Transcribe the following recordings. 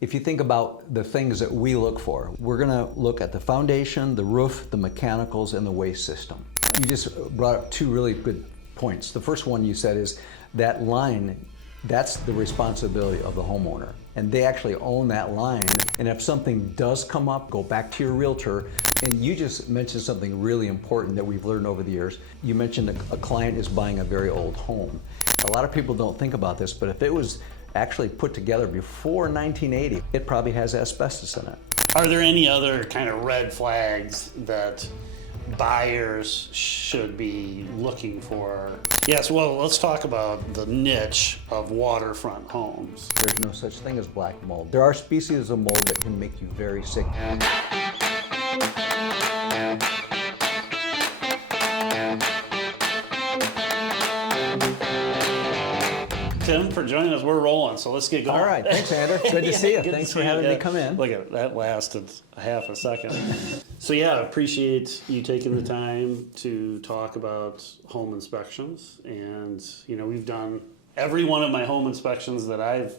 If you think about the things that we look for, we're going to look at the foundation, the roof, the mechanicals, and the waste system. You just brought up two really good points. The first one you said is that line, that's the responsibility of the homeowner. And they actually own that line. And if something does come up, go back to your realtor. And you just mentioned something really important that we've learned over the years. You mentioned a client is buying a very old home. A lot of people don't think about this, but if it was actually put together before 1980, it probably has asbestos in it. Are there any other kind of red flags that buyers should be looking for? Yes, well, let's talk about the niche of waterfront homes. There's no such thing as black mold. There are species of mold that can make you very sick. Tim, for joining us. We're rolling, so let's get going. All right, thanks, Andrew. Good to see you. Thanks for having me come in. Look at that, lasted a half a second. So yeah, I appreciate you taking the time to talk about home inspections. And we've done every one of my home inspections that I've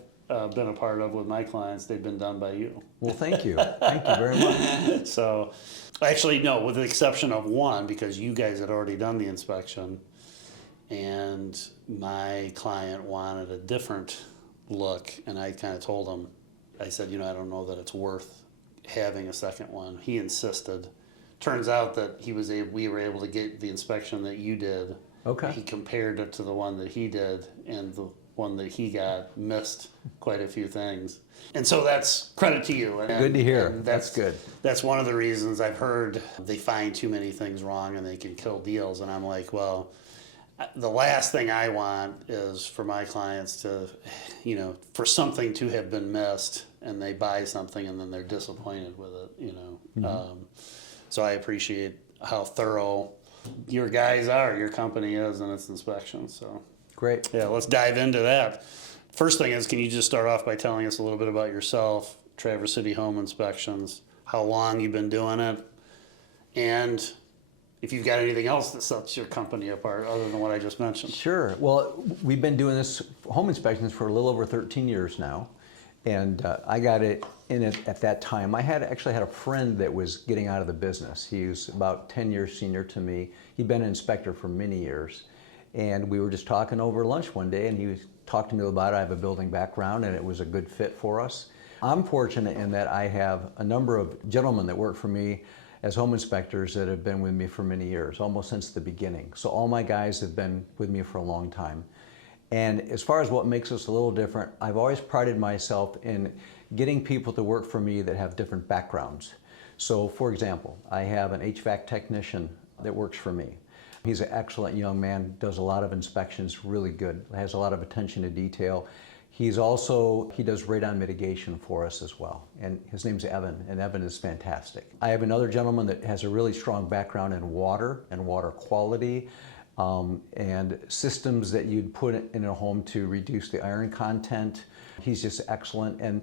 been a part of with my clients. They've been done by you. Well, thank you. Thank you very much. So, actually, no, with the exception of one, because you guys had already done the inspection. And my client wanted a different look, and I kind of told him, I said, I don't know that it's worth having a second one. He insisted. Turns out that we were able to get the inspection that you did. Okay. He compared it to the one that he did, and the one that he got missed quite a few things. And so that's credit to you. And, good to hear. And that's good. That's one of the reasons I've heard they find too many things wrong and they can kill deals. And I'm like, well, the last thing I want is for my clients to, for something to have been missed and they buy something and then they're disappointed with it, Mm-hmm. So I appreciate how thorough your company is in its inspections. So great. Yeah, let's dive into that. First thing is, can you just start off by telling us a little bit about yourself, Traverse City Home Inspections, how long you've been doing it, and if you've got anything else that sets your company apart other than what I just mentioned. Sure. Well, we've been doing this home inspections for a little over 13 years now. And I got it in it at that time. I actually had a friend that was getting out of the business. He was about 10 years senior to me. He'd been an inspector for many years. And we were just talking over lunch one day, and he talked to me about it. I have a building background, and it was a good fit for us. I'm fortunate in that I have a number of gentlemen that work for me as home inspectors that have been with me for many years, almost since the beginning. So all my guys have been with me for a long time. And as far as what makes us a little different, I've always prided myself in getting people to work for me that have different backgrounds. So for example, I have an HVAC technician that works for me. He's an excellent young man, does a lot of inspections, really good, has a lot of attention to detail. He does radon mitigation for us as well. And his name's Evan, and Evan is fantastic. I have another gentleman that has a really strong background in water and water quality, and systems that you'd put in a home to reduce the iron content. He's just excellent. And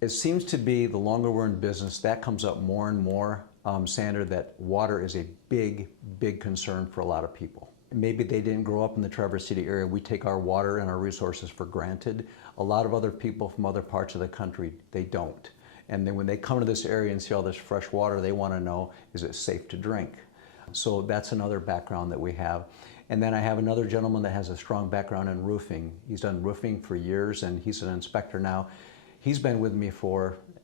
it seems to be, the longer we're in business, that comes up more and more, Sander, that water is a big, big concern for a lot of people. Maybe they didn't grow up in the Traverse City area. We take our water and our resources for granted. A lot of other people from other parts of the country, they don't. And then when they come to this area and see all this fresh water, they want to know, is it safe to drink? So that's another background that we have. And then I have another gentleman that has a strong background in roofing. He's done roofing for years, and he's an inspector now. He's been with me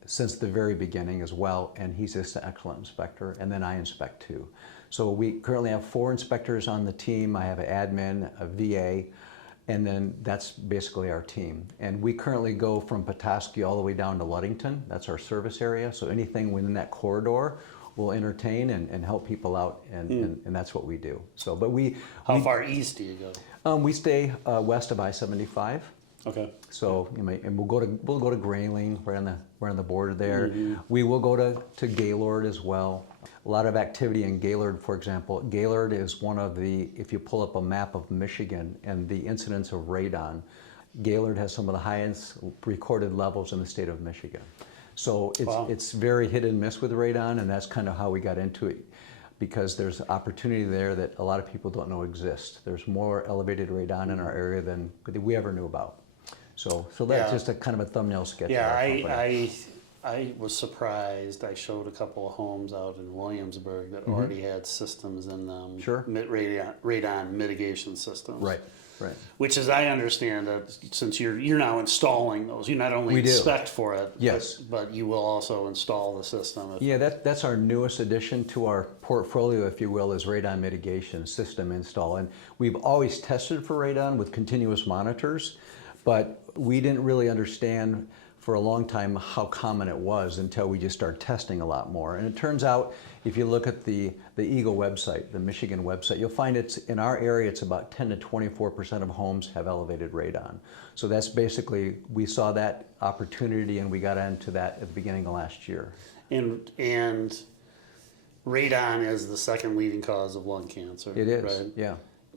since the very beginning as well, and he's just an excellent inspector, and then I inspect too. So we currently have 4 inspectors on the team. I have an admin, a VA, and then that's basically our team. And we currently go from Petoskey all the way down to Ludington. That's our service area. So anything within that corridor, we'll entertain and help people out, and that's what we do. So, but How far east do you go? We stay west of I-75. Okay. So and we'll go to Grayling, right on the border there. Mm-hmm. We will go to Gaylord as well. A lot of activity in Gaylord, for example. Gaylord is one of the, if you pull up a map of Michigan and the incidence of radon, Gaylord has some of the highest recorded levels in the state of Michigan. So it's very hit and miss with radon, and that's kind of how we got into it, because there's opportunity there that a lot of people don't know exists. There's more elevated radon in our area than we ever knew about. So that's Yeah. just a kind of a thumbnail sketch. Yeah, of our company. I was surprised. I showed a couple of homes out in Williamsburg that already had systems in them. Sure. Radon mitigation systems. Right. Which, as I understand it, since you're now installing those, you not only We do. inspect for it, Yes. but you will also install the system. Yeah, that's our newest addition to our portfolio, if you will, is radon mitigation system install. And we've always tested for radon with continuous monitors, but we didn't really understand for a long time how common it was until we just started testing a lot more. And it turns out, if you look at the Eagle website, the Michigan website, you'll find it's in our area, it's about 10 to 24% of homes have elevated radon. So that's basically, we saw that opportunity and we got into that at the beginning of last year. And radon is the second leading cause of lung cancer. It is, right? yeah.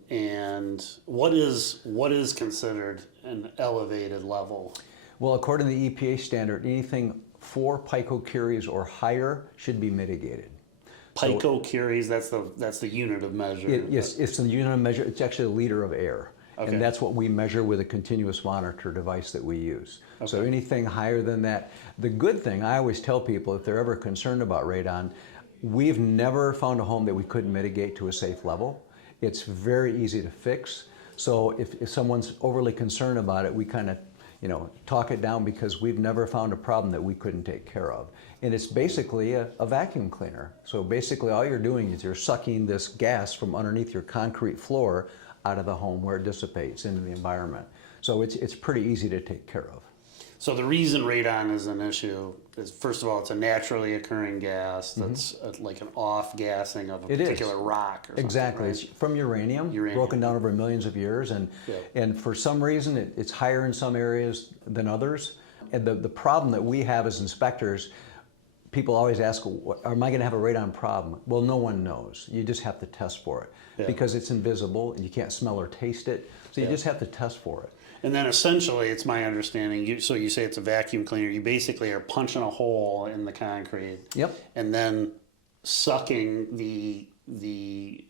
And what is considered an elevated level? Well, according to the EPA standard, anything 4 picocuries or higher should be mitigated. Picocuries, that's the unit of measure. Yes, it's the unit of measure. It's actually a liter of air. Okay. And that's what we measure with a continuous monitor device that we use. So anything higher than that. The good thing, I always tell people, if they're ever concerned about radon, we've never found a home that we couldn't mitigate to a safe level. It's very easy to fix. So if someone's overly concerned about it, we kind of talk it down, because we've never found a problem that we couldn't take care of. And it's basically a vacuum cleaner. So basically all you're doing is you're sucking this gas from underneath your concrete floor out of the home where it dissipates into the environment. So it's pretty easy to take care of. So the reason radon is an issue is, first of all, it's a naturally occurring gas that's like an off-gassing of a particular rock or something. Exactly. Right? It's from uranium, broken down over millions of years, and for some reason it's higher in some areas than others. And the problem that we have as inspectors, people always ask, am I going to have a radon problem? Well, no one knows. You just have to test for it because it's invisible and you can't smell or taste it. So you just have to test for it. And then essentially, it's my understanding, so you say it's a vacuum cleaner, you basically are punching a hole in the concrete. Yep. And then sucking the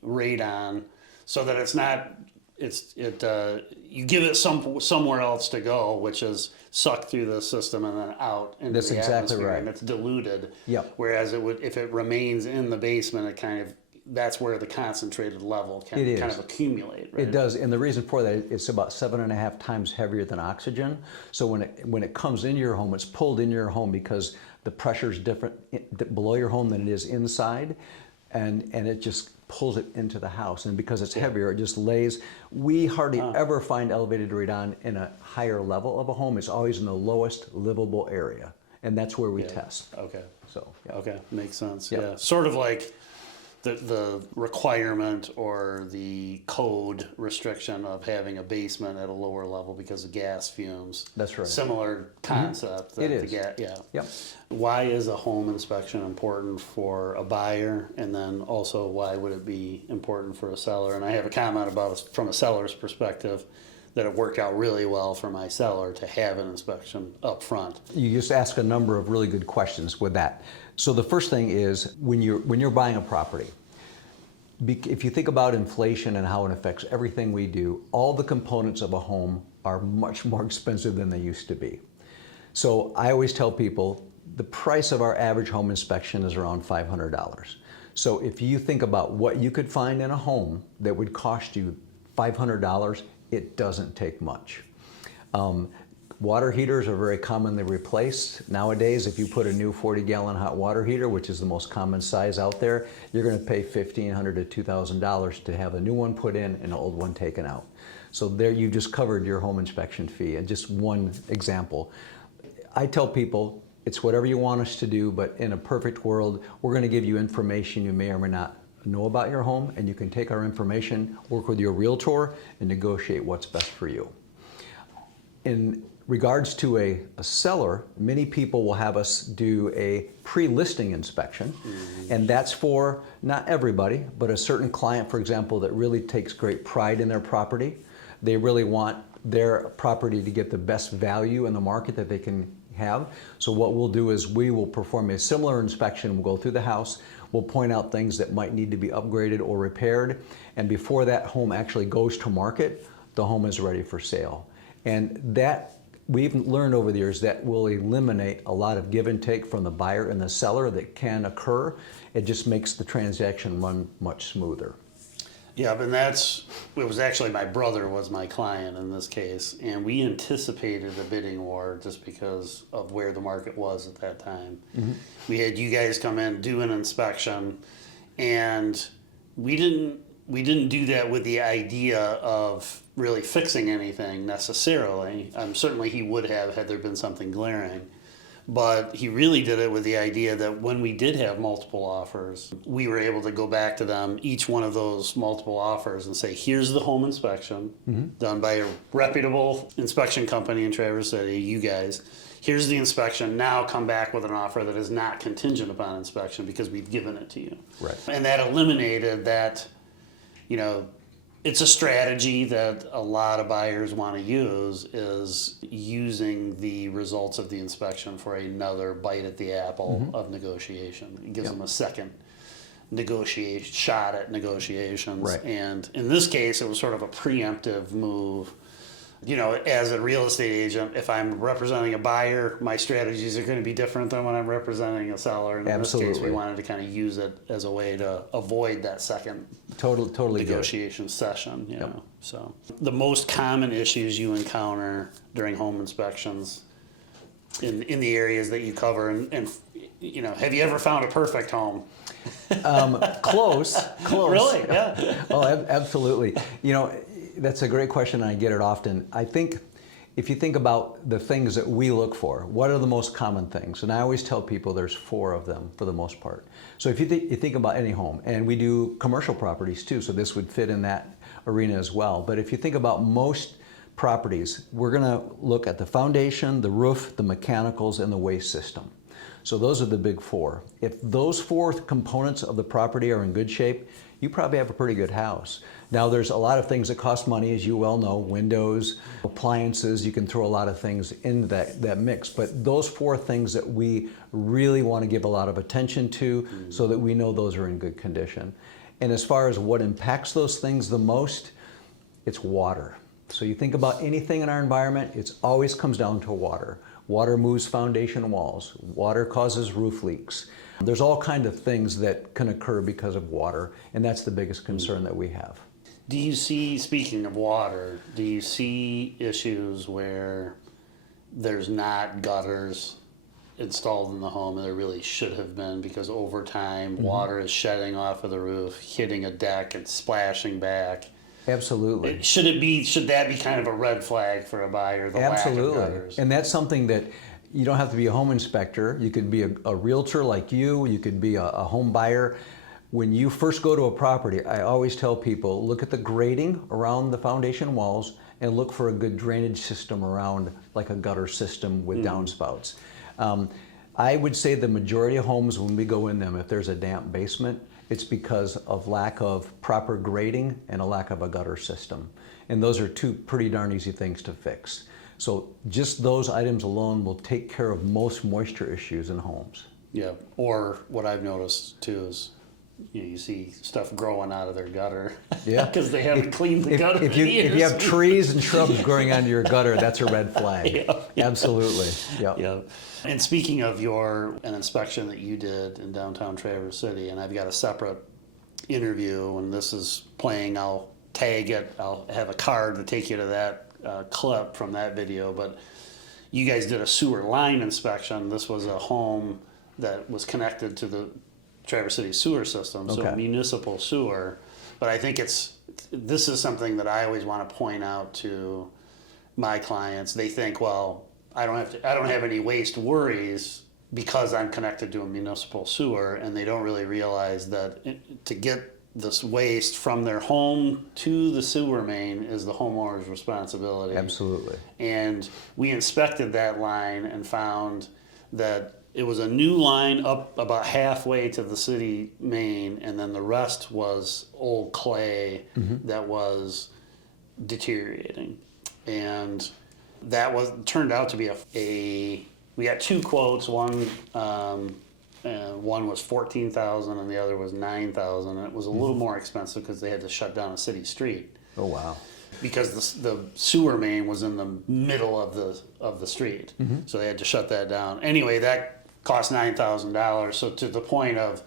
radon so that it's not, you give it somewhere else to go, which is sucked through the system and then out into That's the exactly atmosphere, right. and it's diluted. Yep. Whereas if it remains in the basement, it kind of, that's where the concentrated level can kind of accumulate. Right? It does, and the reason for that, it's about 7.5 times heavier than oxygen. So when it comes into your home, it's pulled into your home because the pressure is different below your home than it is inside, and it just pulls it into the house. And because it's heavier, it just lays. We hardly ever find elevated radon in a higher level of a home. It's always in the lowest livable area, and that's where we test. Okay. So Okay, makes sense. Yep. Yeah, sort of like the requirement or the code restriction of having a basement at a lower level because of gas fumes. That's right. Similar concept. It is. Yeah. Why is a home inspection important for a buyer, and then also why would it be important for a seller? And I have a comment about from a seller's perspective that it worked out really well for my seller to have an inspection up front. You just ask a number of really good questions with that. So the first thing is, when you're buying a property, if you think about inflation and how it affects everything we do, all the components of a home are much more expensive than they used to be. So I always tell people the price of our average home inspection is around $500. So if you think about what you could find in a home that would cost you $500, it doesn't take much. Water heaters are very commonly replaced. Nowadays, if you put a new 40-gallon hot water heater, which is the most common size out there, you're going to pay $1,500 to $2,000 to have a new one put in and an old one taken out. So there you just covered your home inspection fee, and just one example. I tell people, it's whatever you want us to do, but in a perfect world, we're going to give you information you may or may not know about your home, and you can take our information, work with your realtor, and negotiate what's best for you. In regards to a seller, many people will have us do a pre-listing inspection, and that's for not everybody, but a certain client, for example, that really takes great pride in their property. They really want their property to get the best value in the market that they can have. So what we'll do is we will perform a similar inspection. We'll go through the house, we'll point out things that might need to be upgraded or repaired, and before that home actually goes to market, the home is ready for sale. And that we've learned over the years that will eliminate a lot of give and take from the buyer and the seller that can occur. It just makes the transaction run much smoother. Yeah, and it was actually my brother was my client in this case, and we anticipated a bidding war just because of where the market was at that time. Mm-hmm. We had you guys come in, do an inspection, and we didn't do that with the idea of really fixing anything necessarily. Certainly he would have had there been something glaring. But he really did it with the idea that when we did have multiple offers, we were able to go back to them, each one of those multiple offers, and say, here's the home inspection done by a reputable inspection company in Traverse City, you guys. Here's the inspection. Now come back with an offer that is not contingent upon inspection because we've given it to you. Right. And that eliminated that, it's a strategy that a lot of buyers want to use, is using the results of the inspection for another bite at the apple of negotiation. It gives them a second shot at negotiations. Right. And in this case, it was sort of a preemptive move. As a real estate agent, if I'm representing a buyer, my strategies are going to be different than when I'm representing a seller. And in Absolutely. this case, we wanted to kind of use it as a way to avoid that second Totally negotiation session. So the most common issues you encounter during home inspections in the areas that you cover, and have you ever found a perfect home? Close. Really? Yeah. Oh, absolutely. That's a great question, and I get it often. I think if you think about the things that we look for, what are the most common things? And I always tell people there's 4 of them for the most part. So if you think about any home, and we do commercial properties too, so this would fit in that arena as well. But if you think about most properties, we're going to look at the foundation, the roof, the mechanicals, and the waste system. So those are the big 4. If those 4 components of the property are in good shape, you probably have a pretty good house. Now there's a lot of things that cost money, as you well know, windows, appliances, you can throw a lot of things into that mix. But those 4 things that we really want to give a lot of attention to so that we know those are in good condition. And as far as what impacts those things the most, it's water. So you think about anything in our environment, it always comes down to water. Water moves foundation walls. Water causes roof leaks. There's all kinds of things that can occur because of water, and that's the biggest concern that we have. Do you see, speaking of water, do you see issues where there's not gutters installed in the home and there really should have been, because over time water is shedding off of the roof, hitting a deck and splashing back? Absolutely. Should that be kind of a red flag for a buyer, the Absolutely. lack of gutters? And that's something that you don't have to be a home inspector. You could be a realtor like you could be a home buyer. When you first go to a property, I always tell people, look at the grading around the foundation walls and look for a good drainage system around, like a gutter system with downspouts. I would say the majority of homes, when we go in them, if there's a damp basement, it's because of lack of proper grading and a lack of a gutter system. And those are 2 pretty darn easy things to fix. So just those items alone will take care of most moisture issues in homes. Yeah, or what I've noticed too is you see stuff growing out of their gutter. Yeah. Because they haven't cleaned the gutter If in you years. have trees and shrubs growing onto your gutter, that's a red flag. Yeah. Absolutely. Yeah. Yeah. And speaking of an inspection that you did in downtown Traverse City, and I've got a separate interview, when this is playing, I'll tag it. I'll have a card to take you to that clip from that video. But you guys did a sewer line inspection. This was a home that was connected to the Traverse City sewer system, so municipal sewer. But I think this is something that I always want to point out to my clients. They think, well, I don't have any waste worries because I'm connected to a municipal sewer, and they don't really realize that to get this waste from their home to the sewer main is the homeowner's responsibility. Absolutely. And we inspected that line and found that it was a new line up about halfway to the city main, and then the rest was old clay that was deteriorating. And that turned out to be we got 2 quotes. One was $14,000 and the other was $9,000. And it was a little more expensive because they had to shut down a city street. Oh, wow. because the sewer main was in the middle of the street, so they had to shut that down. Anyway, that cost $9,000. So to the point of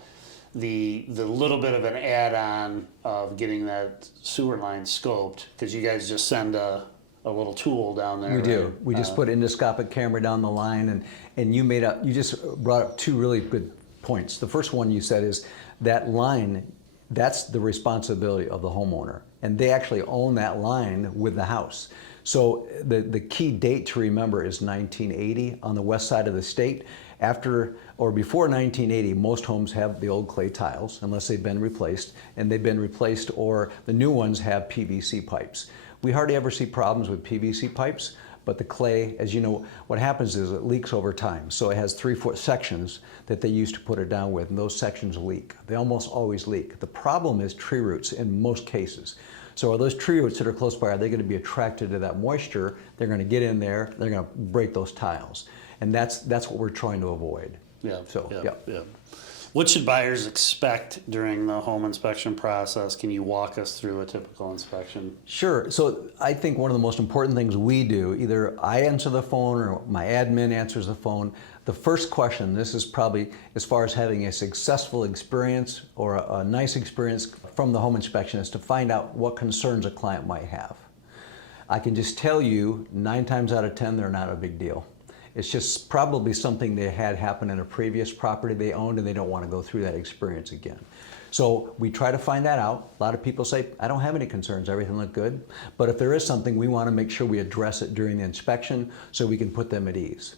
the little bit of an add-on of getting that sewer line scoped, because you guys just send a little tool down there. We do. Right? We just put endoscopic camera down the line, and you just brought up two really good points. The first one you said is that line, that's the responsibility of the homeowner, and they actually own that line with the house. So the key date to remember is 1980 on the west side of the state. After or before 1980, most homes have the old clay tiles, unless they've been replaced, and they've been replaced, or the new ones have PVC pipes. We hardly ever see problems with PVC pipes, but the clay, as you know, what happens is it leaks over time. So it has 3-foot sections that they used to put it down with, and those sections leak. They almost always leak. The problem is tree roots in most cases. So are those tree roots that are close by, are they going to be attracted to that moisture? They're going to get in there, they're going to break those tiles. And that's what we're trying to avoid. Yeah. So, yeah. What should buyers expect during the home inspection process? Can you walk us through a typical inspection? Sure. So I think one of the most important things we do, either I answer the phone or my admin answers the phone, the first question, this is probably as far as having a successful experience or a nice experience from the home inspection, is to find out what concerns a client might have. I can just tell you 9 times out of 10, they're not a big deal. It's just probably something they had happen in a previous property they owned, and they don't want to go through that experience again. So we try to find that out. A lot of people say, I don't have any concerns, everything looked good. But if there is something, we want to make sure we address it during the inspection so we can put them at ease.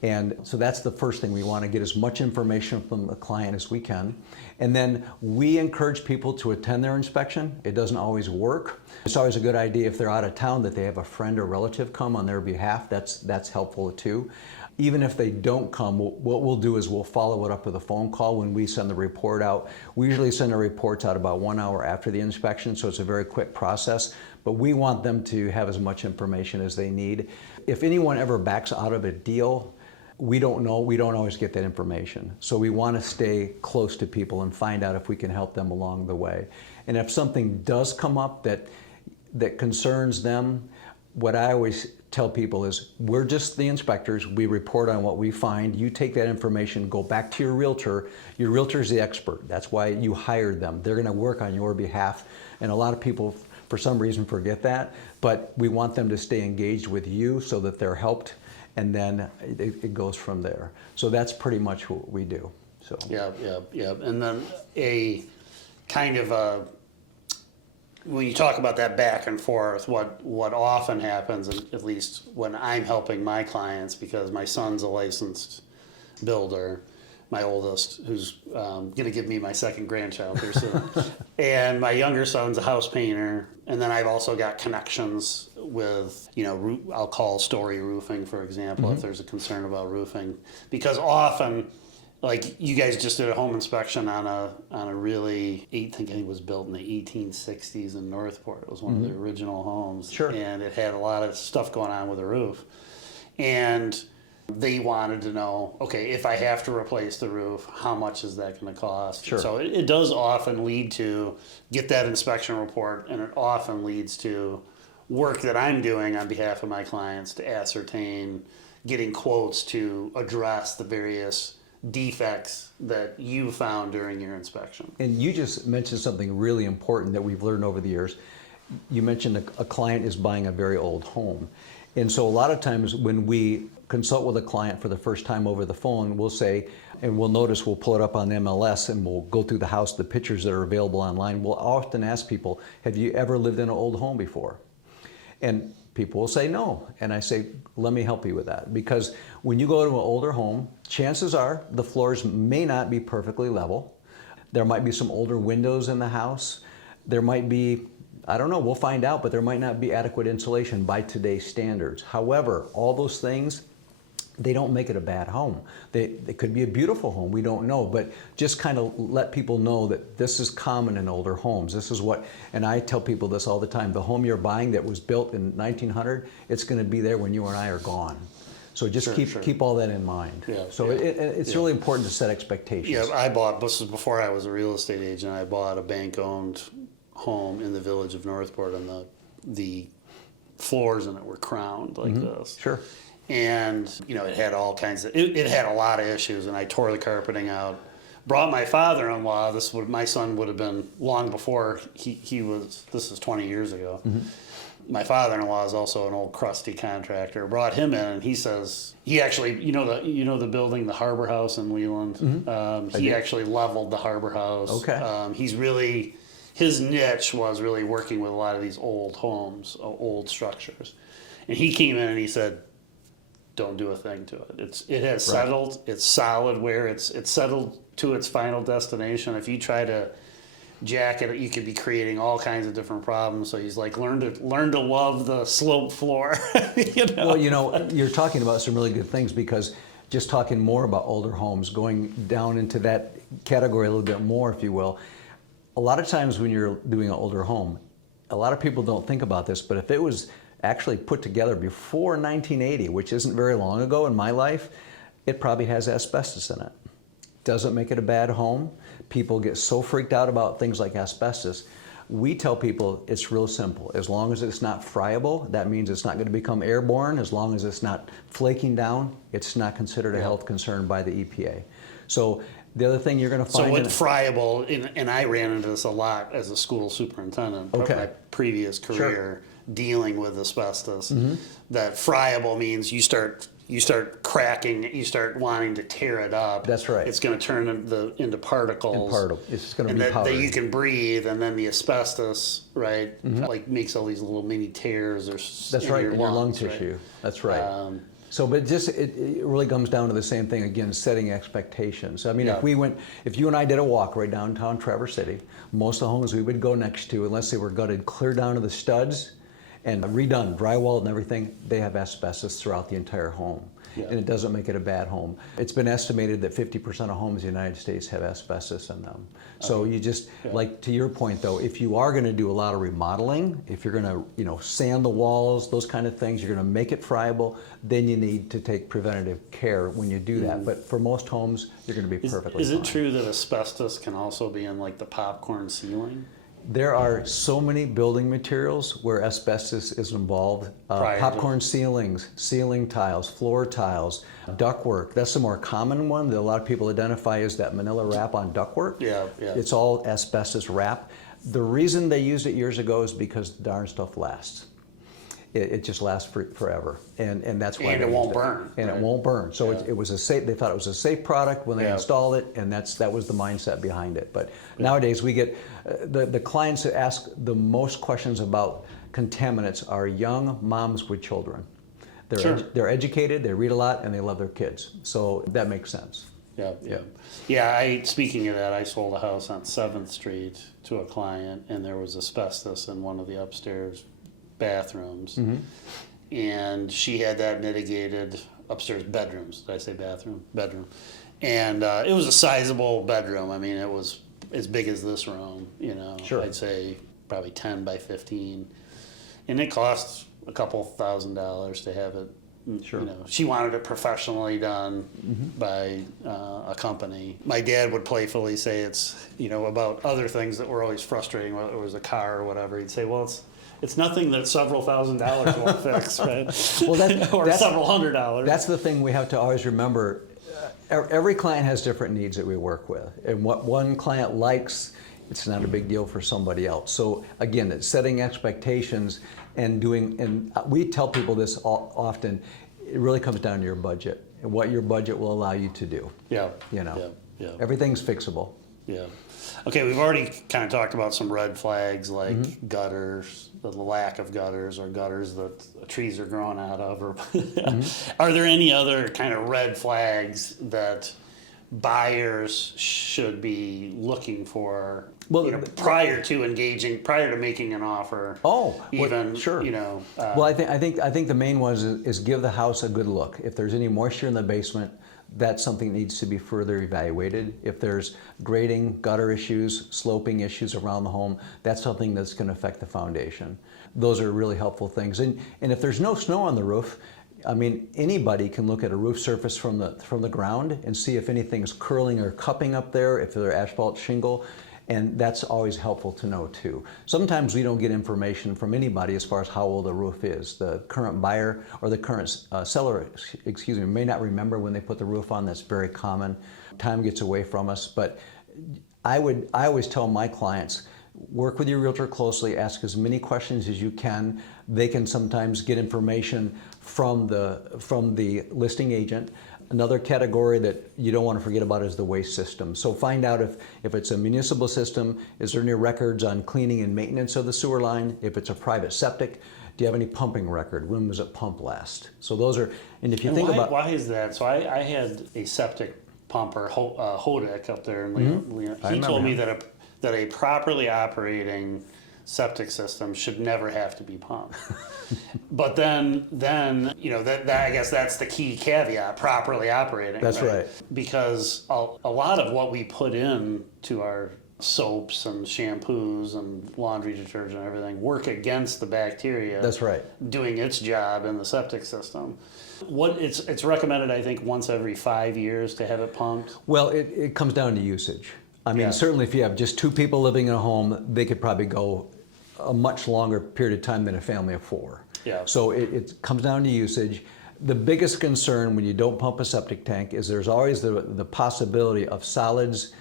And so that's the first thing. We want to get as much information from the client as we can. And then we encourage people to attend their inspection. It doesn't always work. It's always a good idea if they're out of town that they have a friend or relative come on their behalf. That's helpful too. Even if they don't come, what we'll do is we'll follow it up with a phone call when we send the report out. We usually send our reports out about 1 hour after the inspection, so it's a very quick process. But we want them to have as much information as they need. If anyone ever backs out of a deal, we don't know, we don't always get that information. So we want to stay close to people and find out if we can help them along the way. And if something does come up that concerns them, what I always tell people is, we're just the inspectors, we report on what we find, you take that information, go back to your realtor's the expert, that's why you hired them, they're going to work on your behalf. And a lot of people for some reason forget that, but we want them to stay engaged with you so that they're helped, and then it goes from there. So that's pretty much what we do. So Yeah. And then a kind of a, when you talk about that back and forth, what often happens, at least when I'm helping my clients, because my son's a licensed builder, my oldest, who's going to give me my second grandchild here soon, and my younger son's a house painter, and then I've also got connections with, I'll call Story Roofing, for example, if there's a concern about roofing, because often, like you guys just did a home inspection on a really, I think it was built in the 1860s in Northport. It was one of the original homes. Sure. And it had a lot of stuff going on with the roof. And they wanted to know, okay, if I have to replace the roof, how much is that going to cost? Sure. So it does often lead to get that inspection report, and it often leads to work that I'm doing on behalf of my clients to ascertain, getting quotes to address the various defects that you found during your inspection. And you just mentioned something really important that we've learned over the years. You mentioned a client is buying a very old home. And so a lot of times when we consult with a client for the first time over the phone, we'll say, and we'll pull it up on MLS and we'll go through the house, the pictures that are available online. We'll often ask people, have you ever lived in an old home before? And people will say no. And I say, let me help you with that. Because when you go to an older home, chances are the floors may not be perfectly level. There might be some older windows in the house. There might be, I don't know, we'll find out, but there might not be adequate insulation by today's standards. However, all those things, they don't make it a bad home. They could be a beautiful home, we don't know, but just kind of let people know that this is common in older homes. This is what, and I tell people this all the time, the home you're buying that was built in 1900, it's going to be there when you and I are gone. So just keep all that in mind. It's really important to set expectations. Yeah, I bought, this was before I was a real estate agent, I bought a bank-owned home in the village of Northport on the floors in it were crowned like this. Sure. And, you know, it had all kinds of, it had a lot of issues, and I tore the carpeting out. Brought my father-in-law, my son would have been long before he was, this is 20 years ago. My father-in-law is also an old crusty contractor. Brought him in, and he says, he actually, you know the building, the Harbor House in Leland? He actually leveled the Harbor House. Okay. He's really, his niche was really working with a lot of these old homes, old structures. And he came in and he said, don't do a thing to it. It has settled. It's solid where it's settled to its final destination. If you try to jack it, you could be creating all kinds of different problems. So he's like, learn to love the slope floor. You know? Well, you know, you're talking about some really good things, because just talking more about older homes, going down into that category a little bit more, if you will. A lot of times when you're doing an older home, a lot of people don't think about this, but if it was actually put together before 1980, which isn't very long ago in my life, it probably has asbestos in it. Doesn't make it a bad home. People get so freaked out about things like asbestos. We tell people it's real simple. As long as it's not friable, that means it's not going to become airborne. As long as it's not flaking down, it's not considered a health concern by the EPA. So the other thing you're going to find... So with friable, and I ran into this a lot as a school superintendent in my previous career, dealing with asbestos, that friable means you start cracking, you start wanting to tear it up. That's right. It's going to turn into particles. It's going to and be that powdery. you can breathe, and then the asbestos, right, like makes all these little mini tears or That's right, in your lung lungs, tissue. right? That's right. So, but just it really comes down to the same thing again, setting expectations. I mean, if you and I did a walk right downtown Traverse City, most of the homes we would go next to, unless they were gutted clear down to the studs and redone, drywalled and everything, they have asbestos throughout the entire home. And it doesn't make it a bad home. It's been estimated that 50% of homes in the United States have asbestos in them. So you just, like to your point though, if you are gonna do a lot of remodeling, if you're gonna, you know, sand the walls, those kind of things, you're gonna make it friable, then you need to take preventative care when you do that. But for most homes, you're gonna be perfectly fine. Is it true that asbestos can also be in like the popcorn ceiling? There are so many building materials where asbestos is involved. Popcorn ceilings, ceiling tiles, floor tiles, ductwork. That's the more common one that a lot of people identify as that manila wrap on ductwork. Yeah. It's all asbestos wrap. The reason they used it years ago is because the darn stuff lasts. It just lasts forever, and that's why. And it won't burn. And it won't burn. So it was a safe. They thought it was a safe product when they installed it, and that was the mindset behind it. But nowadays we get the clients that ask the most questions about contaminants are young moms with children. They're educated, they read a lot, and they love their kids. So that makes sense. Yeah. Speaking of that, I sold a house on 7th Street to a client, and there was asbestos in one of the upstairs bathrooms, and she had that mitigated upstairs bedrooms. Did I say bathroom? Bedroom. And it was a sizable bedroom. I mean, it was as big as this room, you know. Sure. I'd say probably 10 by 15. And it cost a couple $1,000s to have it. Sure. You know, she wanted it professionally done by a company. My dad would playfully say it's, you know, about other things that were always frustrating, whether it was a car or whatever. He'd say, well, it's nothing that several $1,000s won't fix, right? Well, that's several $100s. That's the thing we have to always remember. Every client has different needs that we work with, and what one client likes, it's not a big deal for somebody else. So again, it's setting expectations and we tell people this often. It really comes down to your budget and what your budget will allow you to do. Yeah. You know, Yeah. everything's fixable. Yeah. Okay, we've already kind of talked about some red flags like gutters, the lack of gutters, or gutters that trees are growing out of. Or are there any other kind of red flags that buyers should be looking for? Well, you know, prior to making an offer. Sure. You know. Well, I think the main one is give the house a good look. If there's any moisture in the basement, that's something that needs to be further evaluated. If there's grading, gutter issues, sloping issues around the home, that's something that's going to affect the foundation. Those are really helpful things. And if there's no snow on the roof, I mean, anybody can look at a roof surface from the ground and see if anything's curling or cupping up there, if there's asphalt shingle. And that's always helpful to know too. Sometimes we don't get information from anybody as far as how old a roof is. The current buyer or the current seller, may not remember when they put the roof on. That's very common. Time gets away from us, but I always tell my clients, work with your realtor closely, ask as many questions as you can. They can sometimes get information from the listing agent. Another category that you don't want to forget about is the waste system. So find out if it's a municipal system, is there any records on cleaning and maintenance of the sewer line? If it's a private septic, do you have any pumping record? When was it pumped last? So those are, and if you think about... Why is that? So I had a septic pumper, Hodak up there in Leon. He told me that a properly operating septic system should never have to be pumped. But then that I guess that's the key caveat: properly operating. That's right. Because a lot of what we put in to our soaps and shampoos and laundry detergent and everything work against the bacteria. That's right. Doing its job in the septic system. It's recommended, I think, once every 5 years to have it pumped. Well, it comes down to usage. I mean, certainly if you have just 2 people living in a home, they could probably go a much longer period of time than a family of 4. Yeah. So it comes down to usage. The biggest concern when you don't pump a septic tank is there's always the possibility of solids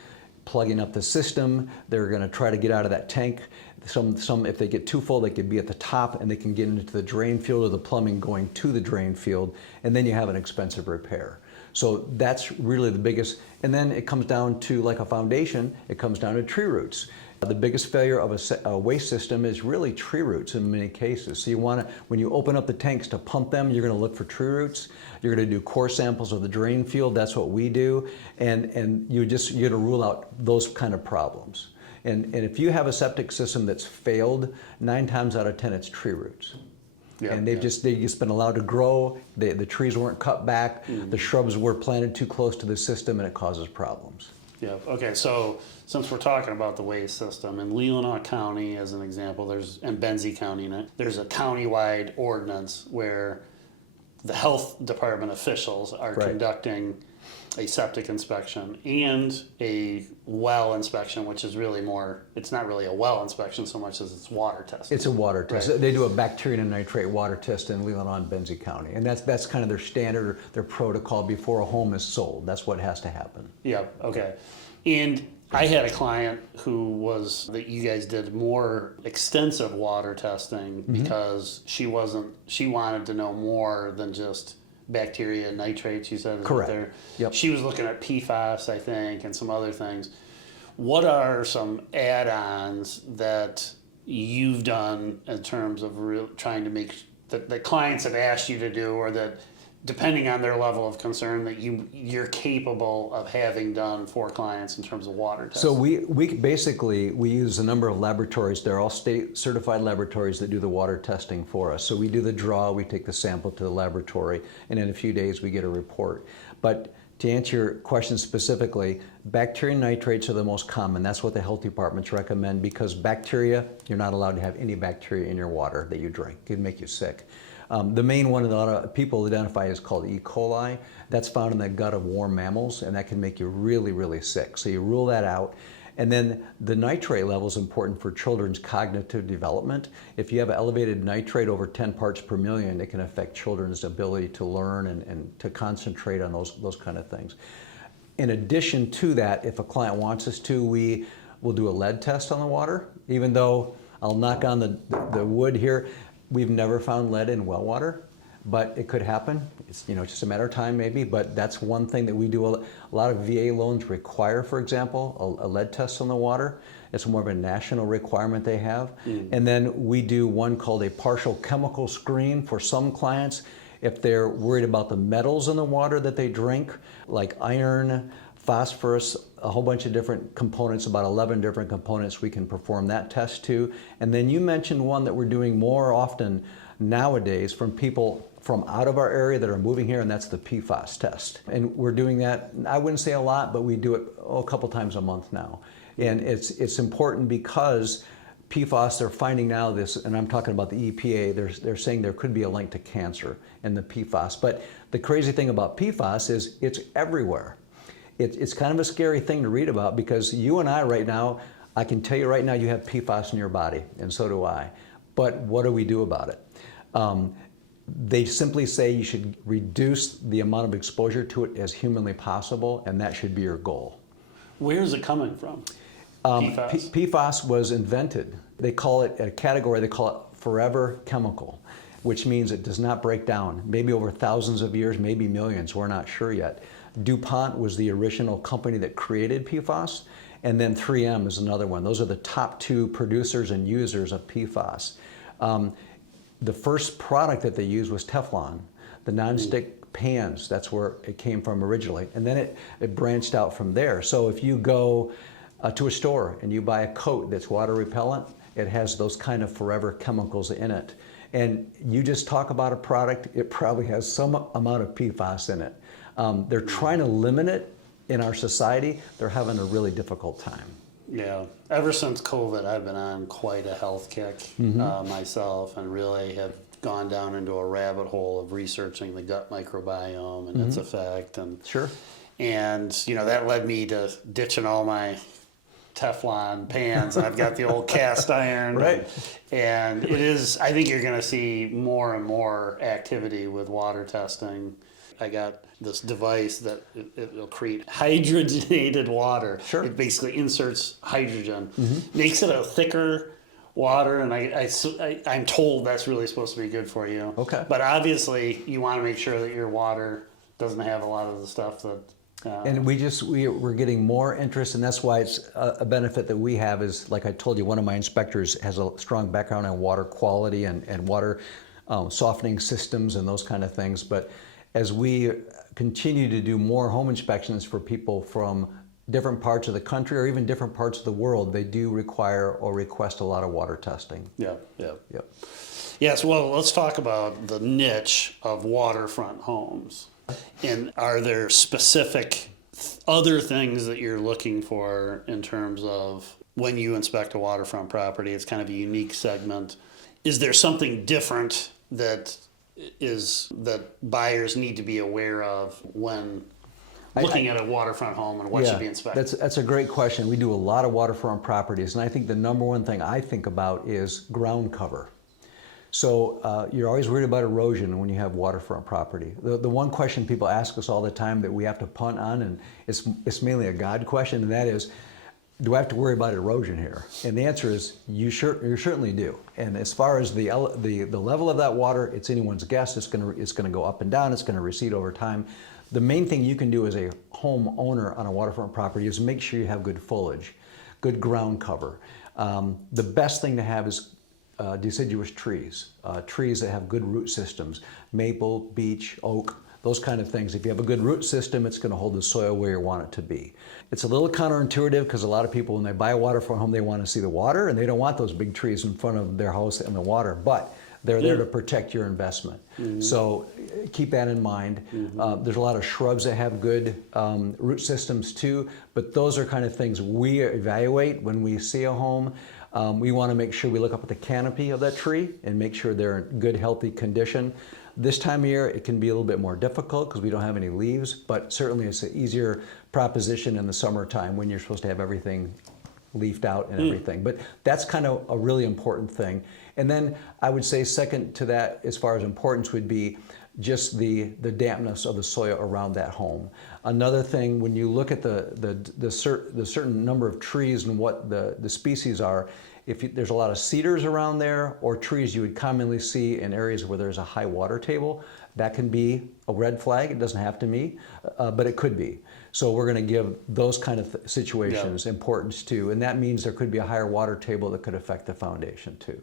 plugging up the system. They're going to try to get out of that tank. Some if they get too full, they could be at the top and they can get into the drain field or the plumbing going to the drain field, and then you have an expensive repair. So that's really the biggest. And then it comes down to, like a foundation, it comes down to tree roots. The biggest failure of a waste system is really tree roots in many cases. So you want to, when you open up the tanks to pump them, you're going to look for tree roots. You're going to do core samples of the drain field. That's what we do. And you're going to rule out those kind of problems. And if you have a septic system that's failed, 9 times out of 10 it's tree roots. Yeah, and they've just been allowed to grow. The trees weren't cut back. The shrubs were planted too close to the system, and it causes problems. Yeah. Okay. So since we're talking about the waste system in Leelanau County, as an example, and Benzie County, there's a countywide ordinance where the health department officials are conducting a septic inspection and a well inspection, which is really more, it's not really a well inspection so much as it's water testing. It's a water test. Right. They do a bacteria and nitrate water test in Leelanau and Benzie County. And that's kind of their standard, their protocol before a home is sold. That's what has to happen. Yeah, okay. And I had a client that you guys did more extensive water testing because she wanted to know more than just bacteria and nitrates, you said. Correct. There. Yep. She was looking at PFAS, I think, and some other things. What are some add-ons that you've done in terms of trying to make that clients have asked you to do, or that, depending on their level of concern, that you're capable of having done for clients in terms of water testing? So we basically use a number of laboratories. They're all state certified laboratories that do the water testing for us. So we do the draw, we take the sample to the laboratory, and in a few days we get a report. But to answer your question specifically, bacteria and nitrates are the most common. That's what the health departments recommend, because bacteria, you're not allowed to have any bacteria in your water that you drink. It can make you sick. The main one that a lot of people identify is called E. coli. That's found in the gut of warm mammals, and that can make you really, really sick. So you rule that out. And then the nitrate level is important for children's cognitive development. If you have an elevated nitrate over 10 parts per million, it can affect children's ability to learn and to concentrate on those kind of things. In addition to that, if a client wants us to, we will do a lead test on the water. Even though I'll knock on the wood here, we've never found lead in well water, but it could happen. It's just a matter of time maybe, but that's one thing that we do. A lot of VA loans require, for example, a lead test on the water. It's more of a national requirement they have. And then we do one called a partial chemical screen for some clients if they're worried about the metals in the water that they drink, like iron, phosphorus, a whole bunch of different components, about 11 different components we can perform that test to. And then you mentioned one that we're doing more often nowadays from people from out of our area that are moving here, and that's the PFAS test. And we're doing that, I wouldn't say a lot, but we do it a couple times a month now. And it's important because PFAS, they're finding now this, and I'm talking about the EPA, they're saying there could be a link to cancer in the PFAS. But the crazy thing about PFAS is it's everywhere. It's kind of a scary thing to read about, because you and I right now, I can tell you right now you have PFAS in your body, and so do I. But what do we do about it? They simply say you should reduce the amount of exposure to it as humanly possible, and that should be your goal. Where is it coming from? PFAS? PFAS was invented. They call it a category, they call it forever chemical, which means it does not break down. Maybe over thousands of years, maybe millions, we're not sure yet. DuPont was the original company that created PFAS, and then 3M is another one. Those are the top two producers and users of PFAS. The first product that they used was Teflon, the nonstick pans. That's where it came from originally. And then it branched out from there. So if you go to a store and you buy a coat that's water repellent, it has those kind of forever chemicals in it. And you just talk about a product, it probably has some amount of PFAS in it. They're trying to limit it in our society. They're having a really difficult time. Yeah, ever since COVID, I've been on quite a health kick myself, and really have gone down into a rabbit hole of researching the gut microbiome and its effect. And Sure. And that led me to ditching all my Teflon pans, and I've got the old cast iron. Right. And it is. I think you're going to see more and more activity with water testing. I got this device that it'll create hydrogenated water. Sure. It basically inserts hydrogen, makes it a thicker water, and I'm told that's really supposed to be good for you. Okay. But obviously, you want to make sure that your water doesn't have a lot of the stuff that. And we're getting more interest, and that's why it's a benefit that we have is, like I told you, one of my inspectors has a strong background in water quality and water softening systems and those kind of things. But as we continue to do more home inspections for people from different parts of the country or even different parts of the world, they do require or request a lot of water testing. Yeah. Yep. Yes, well, let's talk about the niche of waterfront homes. And are there specific other things that you're looking for in terms of when you inspect a waterfront property? It's kind of a unique segment. Is there something different that buyers need to be aware of when looking at a waterfront home, and what should be inspected? That's a great question. We do a lot of waterfront properties, and I think the number one thing I think about is ground cover. So you're always worried about erosion when you have waterfront property. The one question people ask us all the time that we have to punt on, and it's mainly a God question, and that is, do I have to worry about erosion here? And the answer is you certainly do. And as far as the level of that water, it's anyone's guess. It's going to go up and down. It's going to recede over time. The main thing you can do as a homeowner on a waterfront property is make sure you have good foliage, good ground cover. The best thing to have is deciduous trees, trees that have good root systems, maple, beech, oak, those kind of things. If you have a good root system, it's going to hold the soil where you want it to be. It's a little counterintuitive because a lot of people, when they buy a waterfront home, they want to see the water, and they don't want those big trees in front of their house and the water, but they're there to protect your investment. So keep that in mind. There's a lot of shrubs that have good root systems too, but those are kind of things we evaluate when we see a home. We want to make sure we look up at the canopy of that tree and make sure they're in good, healthy condition. This time of year, it can be a little bit more difficult because we don't have any leaves, but certainly it's an easier proposition in the summertime when you're supposed to have everything leafed out and everything. But that's kind of a really important thing. And then I would say second to that, as far as importance, would be just the dampness of the soil around that home. Another thing, when you look at the certain number of trees and what the species are, there's a lot of cedars around there or trees you would commonly see in areas where there's a high water table, that can be a red flag. It doesn't have to be, but it could be. So we're going to give those kind of situations importance too, and that means there could be a higher water table that could affect the foundation too.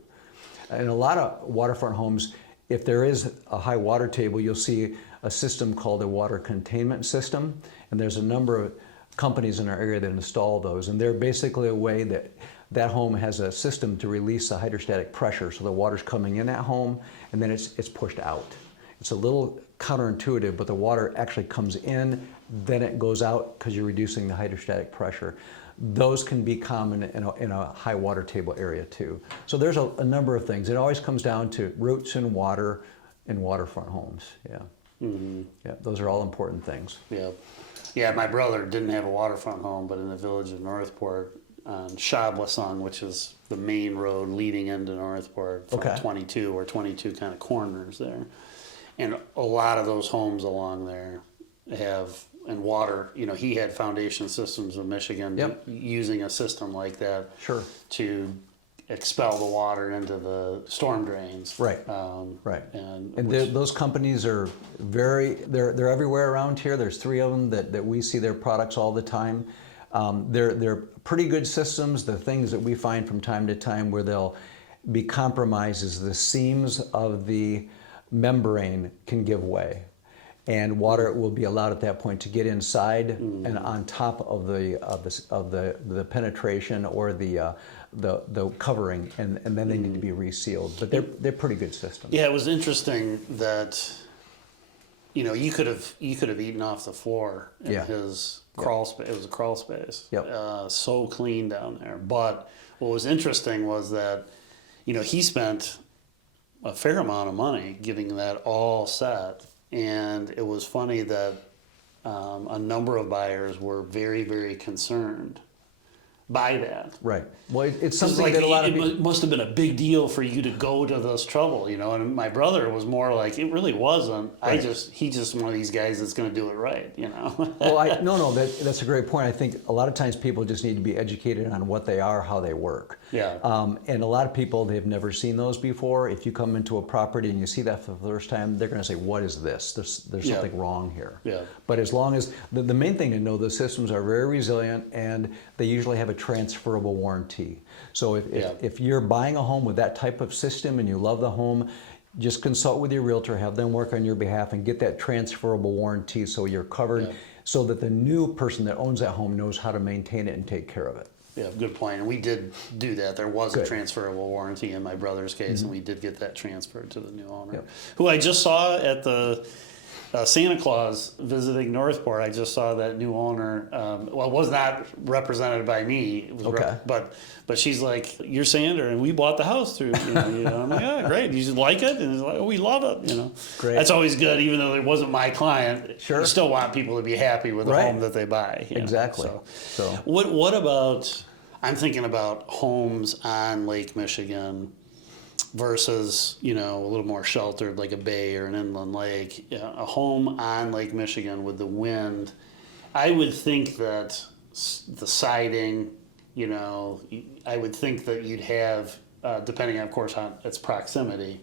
In a lot of waterfront homes, if there is a high water table, you'll see a system called a water containment system, and there's a number of companies in our area that install those, and they're basically a way that home has a system to release the hydrostatic pressure, so the water's coming in that home and then it's pushed out. It's a little counterintuitive, but the water actually comes in, then it goes out because you're reducing the hydrostatic pressure. Those can be common in a high water table area too. So there's a number of things. It always comes down to roots and water in waterfront homes. Yeah, those are all important things. Yeah, my brother didn't have a waterfront home, but in the village of Northport, on Shabwasung, which is the main road leading into Northport from Okay. 22, or 22 kind of corners there. And a lot of those homes along there have, and water, he had Foundation Systems of Michigan Yep. using a system like that Sure. to expel the water into the storm drains. Right. Right. And And those companies are they're everywhere around here. There's 3 of them that we see their products all the time. They're pretty good systems. The things that we find from time to time where they'll be compromised is the seams of the membrane can give way, and water will be allowed at that point to get inside and on top of the penetration or the covering, and then they need to be resealed. But they're pretty good systems. Yeah, it was interesting that you could have eaten off the floor in Yeah. his crawl space. It was a crawl space. Yep. So clean down there. But what was interesting was that he spent a fair amount of money getting that all set, and it was funny that a number of buyers were very, very concerned by that. Right. Well, it's 'Cause, something that a lot of people. it must have been a big deal for you to go to this trouble, and my brother was more like, it really wasn't. Right. He's just one of these guys that's going to do it right, Well, no, that's a great point. I think a lot of times people just need to be educated on what they are, how they work. Yeah. And a lot of people, they've never seen those before. If you come into a property and you see that for the first time, they're going to say, what is this? There's Yeah. something wrong here. Yeah. But as long as, the main thing to know, the systems are very resilient and they usually have a transferable warranty. So if you're buying a home with that type of system and you love the home, just consult with your realtor, have them work on your behalf and get that transferable warranty so you're covered, so that the new person that owns that home knows how to maintain it and take care of it. Yeah, good point. And we did do that. There was a Good. transferable warranty in my brother's case, and we did get that transferred to the new owner, Yep. who I just saw at the Santa Claus visiting Northport. I just saw that new owner. Well, it was not represented by me. It was Okay. but she's like, "You're Sander, and we bought the house through." I'm like, "Yeah, great. You like it?" And he's like, "Oh, we love it." Great. That's always good, even though it wasn't my client. Sure. You still want people to be happy with the Right. home that they buy. Exactly. So What about? I'm thinking about homes on Lake Michigan versus a little more sheltered, like a bay or an inland lake. A home on Lake Michigan with the wind, I would think that the siding, I would think that you'd have, depending of course on its proximity,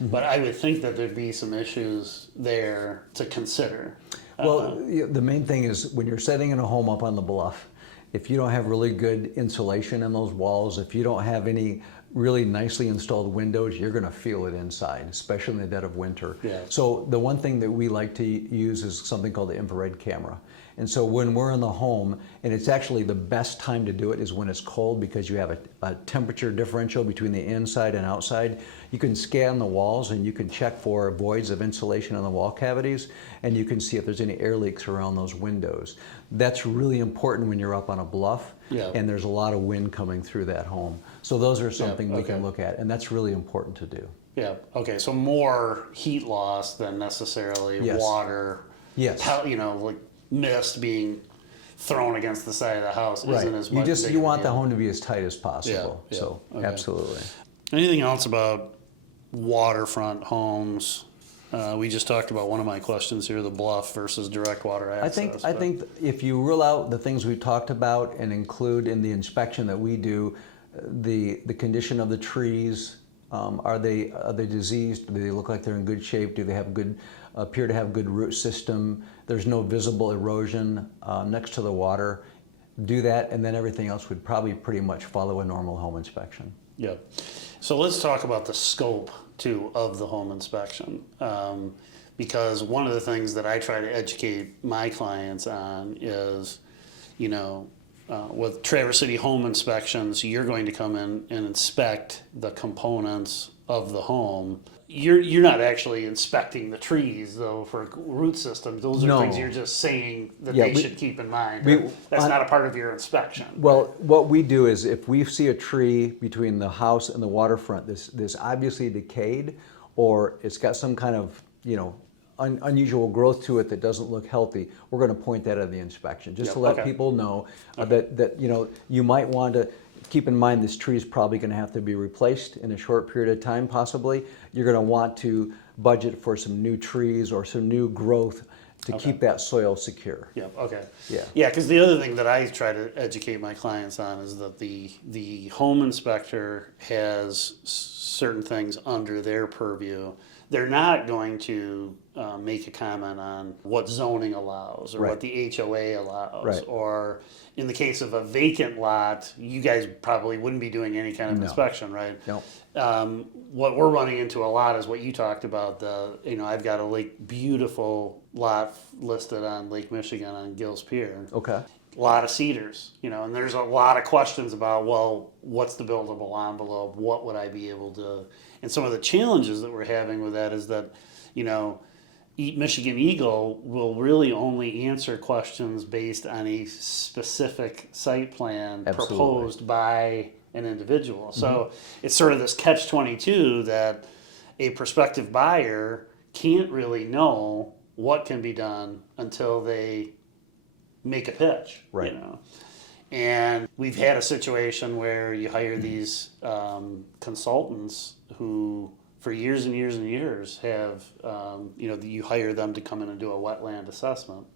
but I would think that there'd be some issues there to consider. Well, the main thing is when you're setting in a home up on the bluff, if you don't have really good insulation in those walls, if you don't have any really nicely installed windows, you're going to feel it inside, especially in the dead of winter. Yeah. So the one thing that we like to use is something called the infrared camera. And so when we're in the home, and it's actually the best time to do it is when it's cold, because you have a temperature differential between the inside and outside. You can scan the walls and you can check for voids of insulation in the wall cavities, and you can see if there's any air leaks around those windows. That's really important when you're up on a bluff and there's a lot of wind coming through that home. So those are something we can look at, and that's really important to do. Yeah. Okay. So more heat loss than necessarily Yes. water. Yes. Like mist being thrown against the side of the house Right. isn't as much. You want the home to be as tight as possible. Yeah, So okay. absolutely. Anything else about waterfront homes? We just talked about one of my questions here: the bluff versus direct water access. I think if you rule out the things we talked about and include in the inspection that we do, the condition of the trees, are they diseased? Do they look like they're in good shape? Do they appear to have good root system? There's no visible erosion next to the water. Do that, and then everything else would probably pretty much follow a normal home inspection. Yeah. So let's talk about the scope too of the home inspection, because one of the things that I try to educate my clients on is, with Traverse City home inspections, you're going to come in and inspect the components of the home. You're not actually inspecting the trees though for root systems. Those are No. things you're just saying that Yeah, they we- should keep in mind. we- That's not a part of your inspection. Well, what we do is if we see a tree between the house and the waterfront, this obviously decayed, or it's got some kind of unusual growth to it that doesn't look healthy, we're going to point that at the inspection, just to let people know that you might want to keep in mind this tree is probably going to have to be replaced in a short period of time, possibly. You're going to want to budget for some new trees or some new growth to keep that soil secure. Yeah. Okay. Yeah. Yeah. Because the other thing that I try to educate my clients on is that the home inspector has certain things under their purview. They're not going to make a comment on what zoning allows or what the HOA allows, or in the case of a vacant lot, you guys probably wouldn't be doing any kind of inspection, right? No. What we're running into a lot is what you talked about. I've got a beautiful lot listed on Lake Michigan on Gills Pier. Okay. A lot of cedars, and there's a lot of questions about, well, what's the buildable envelope? What would I be able to? And some of the challenges that we're having with that is that, Michigan Eagle will really only answer questions based on a specific site plan proposed by an individual. So it's sort of this catch-22 that a prospective buyer can't really know what can be done until they make a pitch, right? And we've had a situation where you hire these consultants who, for years and years and years, have you hire them to come in and do a wetland assessment,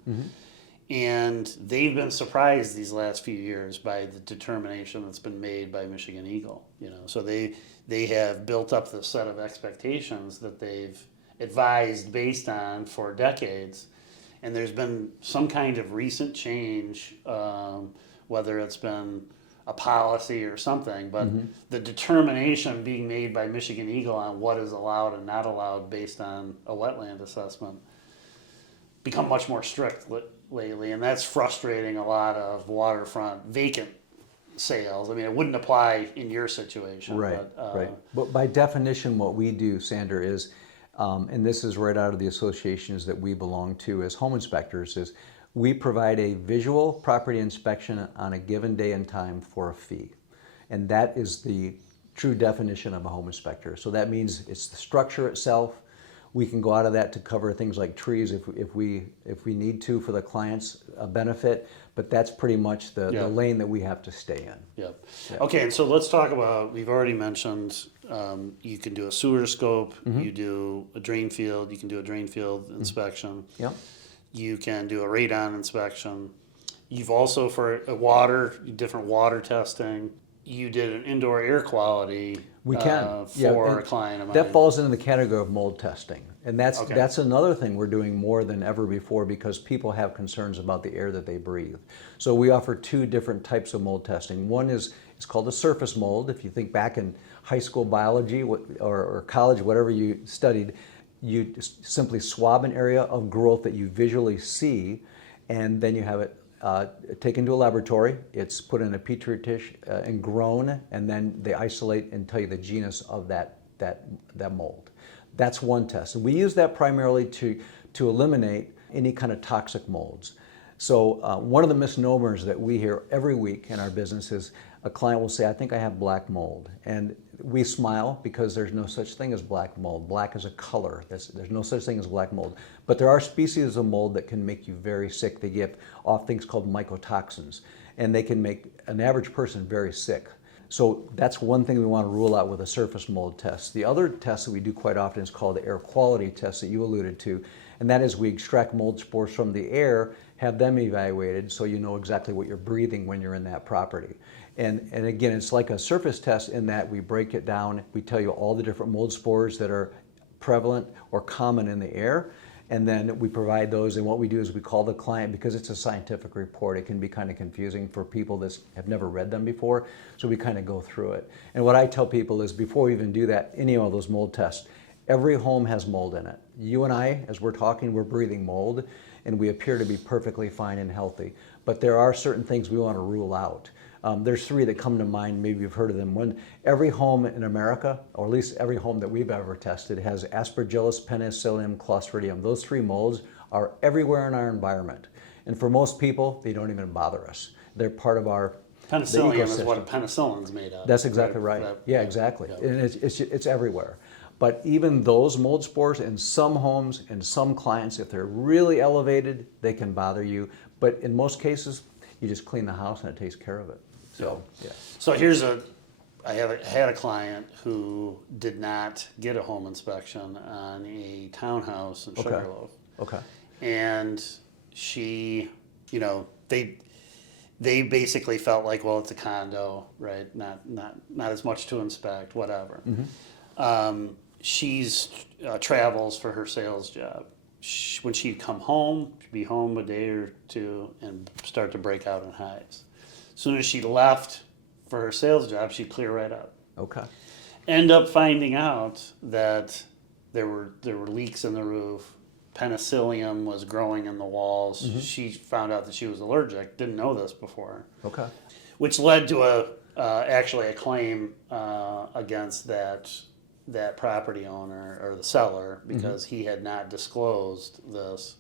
and they've been surprised these last few years by the determination that's been made by Michigan Eagle. So they have built up this set of expectations that they've advised based on for decades. And there's been some kind of recent change, whether it's been a policy or something, but the determination being made by Michigan Eagle on what is allowed and not allowed based on a wetland assessment become much more strict lately, and that's frustrating a lot of waterfront vacant sales. I mean, it wouldn't apply in your situation. Right, But by definition, what we do, Sander, is and this is right out of the associations that we belong to as home inspectors, is we provide a visual property inspection on a given day and time for a fee. And that is the true definition of a home inspector. So that means it's the structure itself. We can go out of that to cover things like trees if we need to for the client's benefit, but that's pretty much the lane that we have to stay in. Yep. Okay, and so let's talk about, we've already mentioned you can do a sewer scope, you do a drain field, you can do a drain field inspection, you can do a radon inspection. You've also, for different water testing, you did an indoor air quality for a client of mine. That falls into the category of mold testing. And that's another thing we're doing more than ever before because people have concerns about the air that they breathe. So we offer two different types of mold testing. One is, it's called a surface mold. If you think back in high school biology or college, whatever you studied, you simply swab an area of growth that you visually see, and then you have it taken to a laboratory. It's put in a petri dish and grown, and then they isolate and tell you the genus of that mold. That's one test. And we use that primarily to eliminate any kind of toxic molds. So one of the misnomers that we hear every week in our business is a client will say, I think I have black mold. And we smile because there's no such thing as black mold. Black is a color. There's no such thing as black mold. But there are species of mold that can make you very sick. They give off things called mycotoxins, and they can make an average person very sick. So that's one thing we want to rule out with a surface mold test. The other test that we do quite often is called the air quality test that you alluded to, and that is we extract mold spores from the air, have them evaluated so you know exactly what you're breathing when you're in that property. And again, it's like a surface test in that we break it down, we tell you all the different mold spores that are prevalent or common in the air, and then we provide those, and what we do is we call the client, because it's a scientific report, it can be kind of confusing for people that have never read them before, so we kind of go through it. And what I tell people is before we even do that, any of those mold tests, every home has mold in it. You and I, as we're talking, we're breathing mold, and we appear to be perfectly fine and healthy. But there are certain things we want to rule out. There's three that come to mind, maybe you've heard of them. One, every home in America, or at least every home that we've ever tested, has Aspergillus, Penicillium, Clostridium. Those three molds are everywhere in our environment. And for most people, they don't even bother us. They're part of our Penicillium is what a penicillin's made of. That's exactly right. Yeah, exactly. And it's everywhere. But even those mold spores in some homes and some clients, if they're really elevated, they can bother you. But in most cases, you just clean the house and it takes care of it. So, yeah. So I had a client who did not get a home inspection on a townhouse in Sugarloaf. Okay. And she, they basically felt like, well, it's a condo, right? Not as much to inspect, whatever. She's travels for her sales job. When she'd come home, she'd be home a day or two and start to break out in hives. As soon as she left for her sales job, she'd clear right up. Okay. End up finding out that there were leaks in the roof. Penicillium was growing in the walls. She found out that she was allergic. Didn't know this before. Okay. Which led to actually a claim against that property owner or the seller because he had not disclosed this,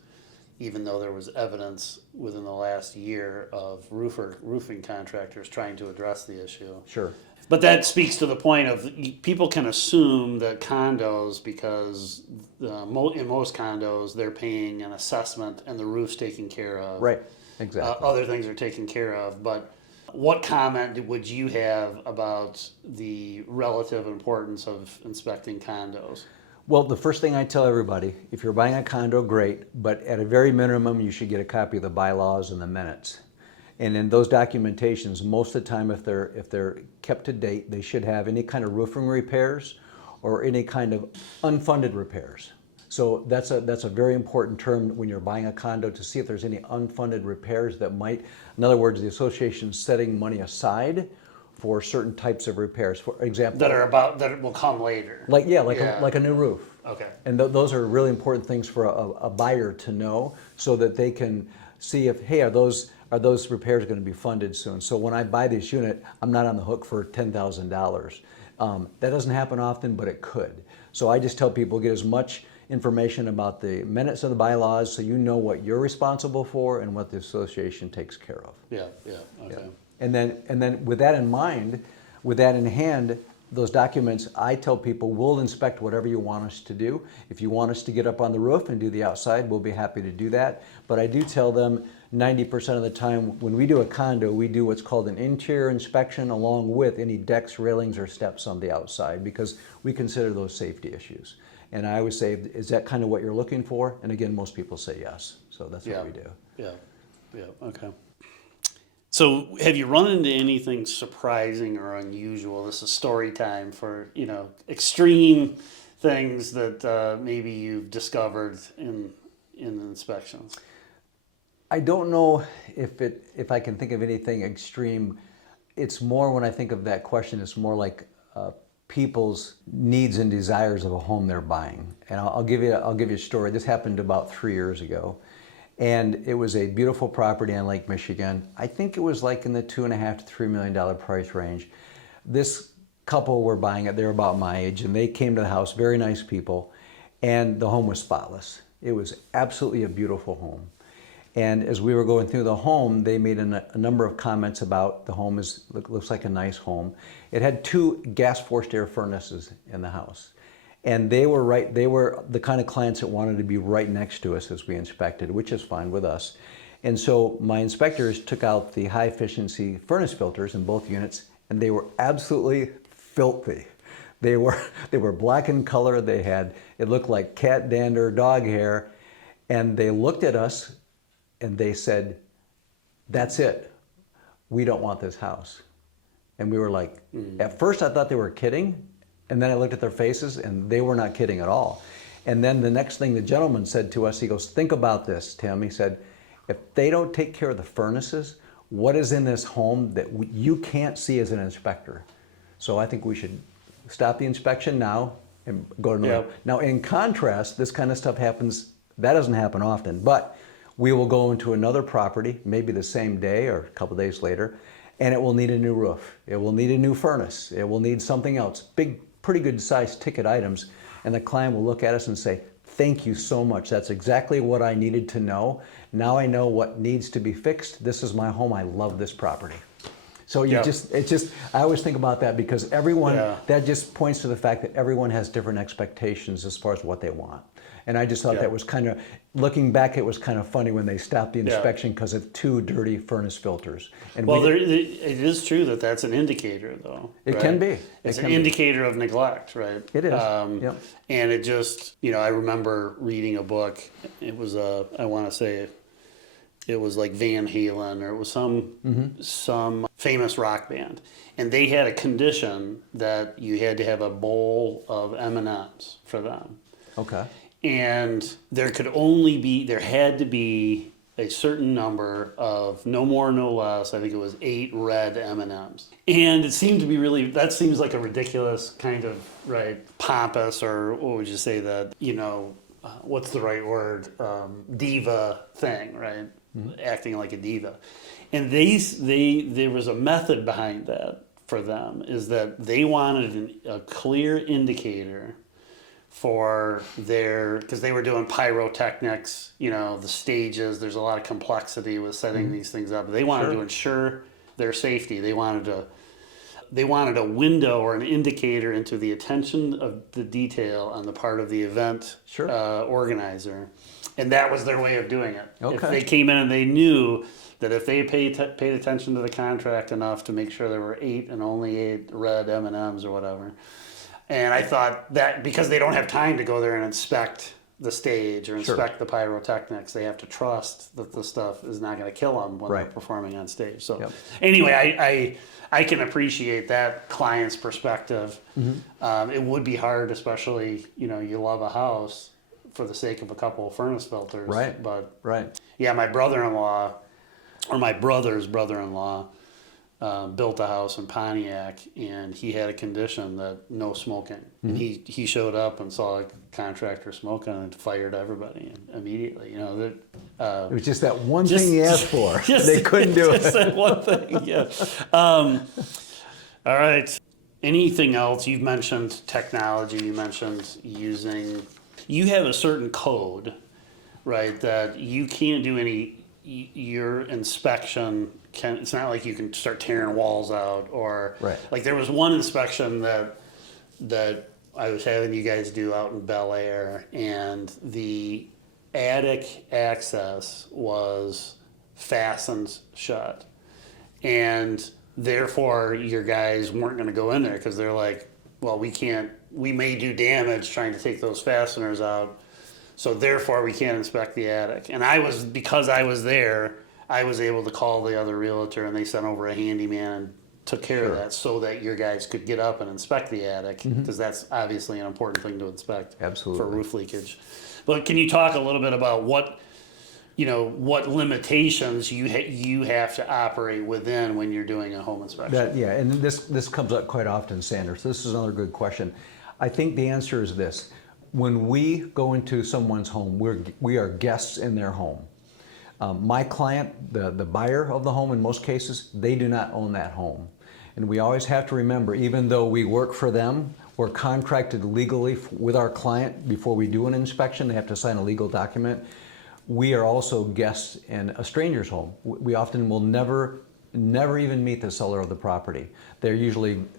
even though there was evidence within the last year of roofing contractors trying to address the issue. Sure. But that speaks to the point of people can assume that condos, because in most condos they're paying an assessment and the roof's taken care of. Right. Exactly. Other things are taken care of. But what comment would you have about the relative importance of inspecting condos? Well, the first thing I tell everybody, if you're buying a condo, great, but at a very minimum, you should get a copy of the bylaws and the minutes. And in those documentations, most of the time, if they're kept to date, they should have any kind of roofing repairs or any kind of unfunded repairs. So that's a very important term when you're buying a condo, to see if there's any unfunded repairs that might, in other words, the association's setting money aside for certain types of repairs. For example, that will come later. like a new roof. Okay. And those are really important things for a buyer to know, so that they can see if, hey, are those repairs going to be funded soon? So when I buy this unit, I'm not on the hook for $10,000. That doesn't happen often, but it could. So I just tell people, get as much information about the minutes of the bylaws so you know what you're responsible for and what the association takes care of. Yeah, okay. Yeah. And then with that in mind, with that in hand, those documents, I tell people, we'll inspect whatever you want us to do. If you want us to get up on the roof and do the outside, we'll be happy to do that. But I do tell them 90% of the time when we do a condo, we do what's called an interior inspection along with any decks, railings, or steps on the outside, because we consider those safety issues. And I always say, is that kind of what you're looking for? And again, most people say yes. So that's what we do. Yeah, okay. So have you run into anything surprising or unusual? This is story time for, extreme things that maybe you've discovered in inspections. I don't know if I can think of anything extreme. It's more, when I think of that question, it's more like people's needs and desires of a home they're buying. And I'll give you a story. This happened about 3 years ago. And it was a beautiful property on Lake Michigan. I think it was like in the $2.5 to $3 million price range. This couple were buying it. They were about my age, and they came to the house, very nice people, and the home was spotless. It was absolutely a beautiful home. And as we were going through the home, they made a number of comments about the home looks like a nice home. It had 2 gas forced air furnaces in the house. And they were the kind of clients that wanted to be right next to us as we inspected, which is fine with us. And so my inspectors took out the high efficiency furnace filters in both units, and they were absolutely filthy. They were black in color. It looked like cat dander, dog hair. And they looked at us and they said, "That's it. We don't want this house." And we were like, At first I thought they were kidding. And then I looked at their faces, and they were not kidding at all. And then the next thing the gentleman said to us, he goes, "Think about this, Tim." He said, "If they don't take care of the furnaces, what is in this home that you can't see as an inspector?" So I think we should stop the inspection now and go to another. Now, in contrast, this kind of stuff happens, that doesn't happen often, but we will go into another property, maybe the same day or a couple days later, and it will need a new roof. It will need a new furnace. It will need something else. Pretty good sized ticket items, and the client will look at us and say, "Thank you so much. That's exactly what I needed to know. Now I know what needs to be fixed. This is my home. I love this property." So you Yep. I always think about that because everyone, Yeah. that just points to the fact that everyone has different expectations as far as what they want. And I just thought Yeah. that was kind of, looking back, it was kind of funny when they stopped the Yeah. inspection because of 2 dirty furnace filters. And Well, it is true that that's an indicator, though. It right? can be. It's It an can be. indicator of neglect, right? It is. Yep. And it just, I remember reading a book. It was I want to say, it was like Van Halen, or it was some famous rock band, and they had a condition that you had to have a bowl of M&Ms for them. Okay. And there had to be a certain number of, no more, no less, I think it was 8 red M&Ms. And it seemed to be that seems like a ridiculous kind of, right, pompous, or what would you say that, what's the right word, diva thing, right? Acting like a diva. And there was a method behind that for them, is that they wanted a clear indicator for because they were doing pyrotechnics, the stages, there's a lot of complexity with setting these things up. They wanted to ensure their safety. They wanted a window or an indicator into the attention of the detail on the part of the event organizer. And that was their way of doing it. Okay. If they came in and they knew that if they paid attention to the contract enough to make sure there were 8 and only 8 red M&Ms or whatever. And I thought that because they don't have time to go there and inspect the stage or inspect the pyrotechnics, they have to trust that the stuff is not going to kill them when they're performing on stage. So anyway, I can appreciate that client's perspective. It would be hard, especially, you love a house for the sake of a couple of furnace filters. Right. But Yeah, my brother-in-law, or my brother's brother-in-law, built a house in Pontiac, and he had a condition that no smoking. And he showed up and saw a contractor smoking and fired everybody immediately. it was just that one thing he asked for. They couldn't do it. Just that one thing, yeah. All right. Anything else? You've mentioned technology. You mentioned you have a certain code, right, that you can't do your inspection it's not like you can start tearing walls out, or like there was one inspection that I was having you guys do out in Bel Air, and the attic access was fastened shut, and therefore your guys weren't going to go in there because they're like, well, we may do damage trying to take those fasteners out, so therefore we can't inspect the attic. And because I was there, I was able to call the other realtor, and they sent over a handyman and took care of that so that your guys could get up and inspect the attic, because that's obviously an important thing to inspect. Absolutely. For roof leakage. But can you talk a little bit about what limitations you have to operate within when you're doing a home inspection? And this comes up quite often, Sanders. This is another good question. I think the answer is this. When we go into someone's home, we are guests in their home. My client, the buyer of the home, in most cases, they do not own that home. And we always have to remember, even though we work for them, we're contracted legally with our client before we do an inspection. They have to sign a legal document. We are also guests in a stranger's home. We often will never even meet the seller of the property. They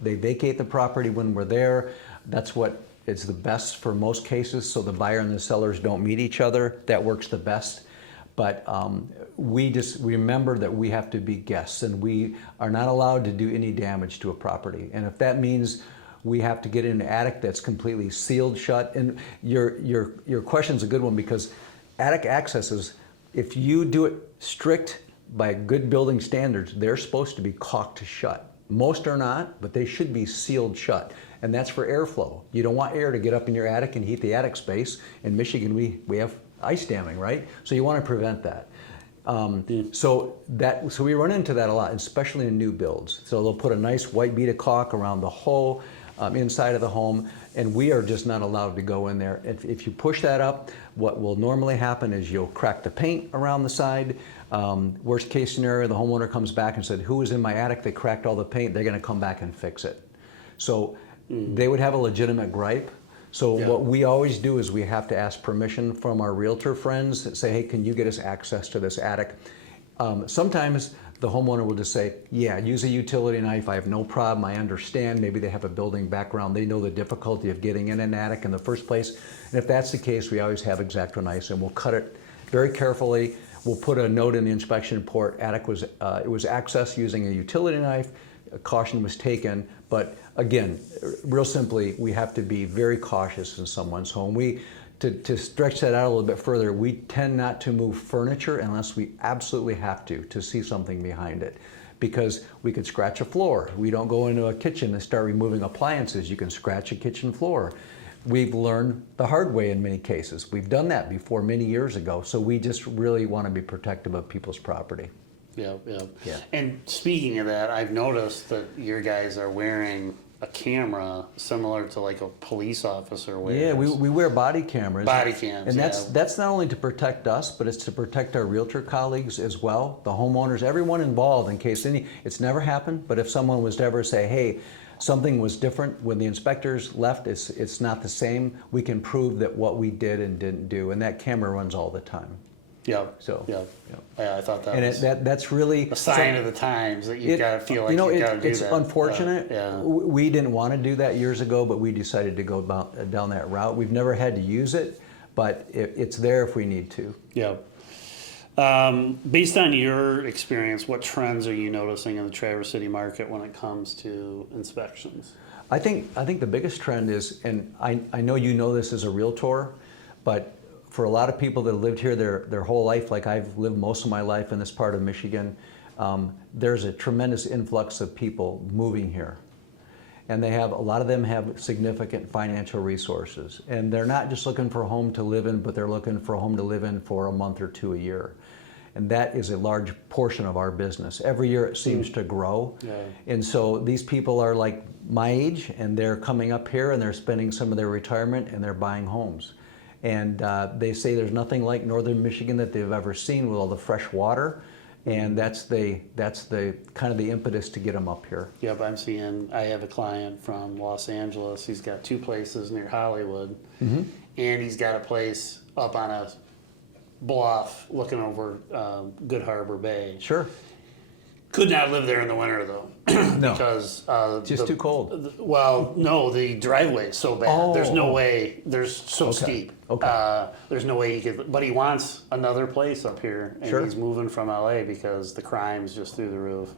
vacate the property when we're there. That's what is the best for most cases, so the buyer and the sellers don't meet each other. That works the best. But we just remember that we have to be guests, and we are not allowed to do any damage to a property. And if that means we have to get in an attic that's completely sealed shut, and your question's a good one, because attic accesses, if you do it strict by good building standards, they're supposed to be caulked shut. Most are not, but they should be sealed shut. And that's for airflow. You don't want air to get up in your attic and heat the attic space. In Michigan, we have ice damming, right? So you want to prevent that. So we run into that a lot, especially in new builds. So they'll put a nice white bead of caulk around the whole inside of the home, and we are just not allowed to go in there. If you push that up, what will normally happen is you'll crack the paint around the side. Worst case scenario, the homeowner comes back and said, "Who was in my attic? They cracked all the paint." They're going to come back and fix it. So they would have a legitimate gripe. So what we always do is we have to ask permission from our realtor friends that say, "Hey, can you get us access to this attic?" Sometimes the homeowner will just say, yeah, use a utility knife, I have no problem, I understand, maybe they have a building background, they know the difficulty of getting in an attic in the first place. And if that's the case, we always have X-Acto knives, and we'll cut it very carefully. We'll put a note in the inspection report, attic was, it was accessed using a utility knife, a caution was taken, but again, real simply, we have to be very cautious in someone's home. To stretch that out a little bit further, we tend not to move furniture unless we absolutely have to see something behind it. Because we could scratch a floor. We don't go into a kitchen and start removing appliances. You can scratch a kitchen floor. We've learned the hard way in many cases. We've done that before many years ago, so we just really want to be protective of people's property. Yeah, yeah. Yeah. And speaking of that, I've noticed that your guys are wearing a camera similar to like a police officer wears. Yeah, we wear body cameras. Body cams, and yeah. that's not only to protect us, but it's to protect our realtor colleagues as well, the homeowners, everyone involved, in case it's never happened, but if someone was to ever say, hey, something was different when the inspectors left, it's not the same, we can prove that what we did and didn't do, and that camera runs all the time. Yeah. So, yeah. Yeah, I thought that and was that's really a sign of the times that you've got to feel like you've got to do it's that. unfortunate. Yeah. We didn't want to do that years ago, but we decided to go down that route. We've never had to use it, but it's there if we need to. Yeah. Based on your experience, what trends are you noticing in the Traverse City market when it comes to inspections? I think the biggest trend is, and I know you know this as a realtor, but for a lot of people that have lived here their whole life, like I've lived most of my life in this part of Michigan, there's a tremendous influx of people moving here. And a lot of them have significant financial resources. And they're not just looking for a home to live in, but they're looking for a home to live in for a month or two a year. And that is a large portion of our business. Every year it seems to grow. Yeah. And so these people are like my age, and they're coming up here and they're spending some of their retirement and they're buying homes. And they say there's nothing like northern Michigan that they've ever seen with all the fresh water. And that's the kind of the impetus to get them up here. Yep, I have a client from Los Angeles. He's got 2 places near Hollywood, and he's got a place up on a bluff looking over Good Harbor Bay. Sure. Could not live there in the winter though, No. because Just too cold. Well, no, the driveway is so bad. Oh. There's no way. There's so steep. Okay. There's no way he could. But he wants another place up here, and Sure. he's moving from LA because the crime's just through the roof.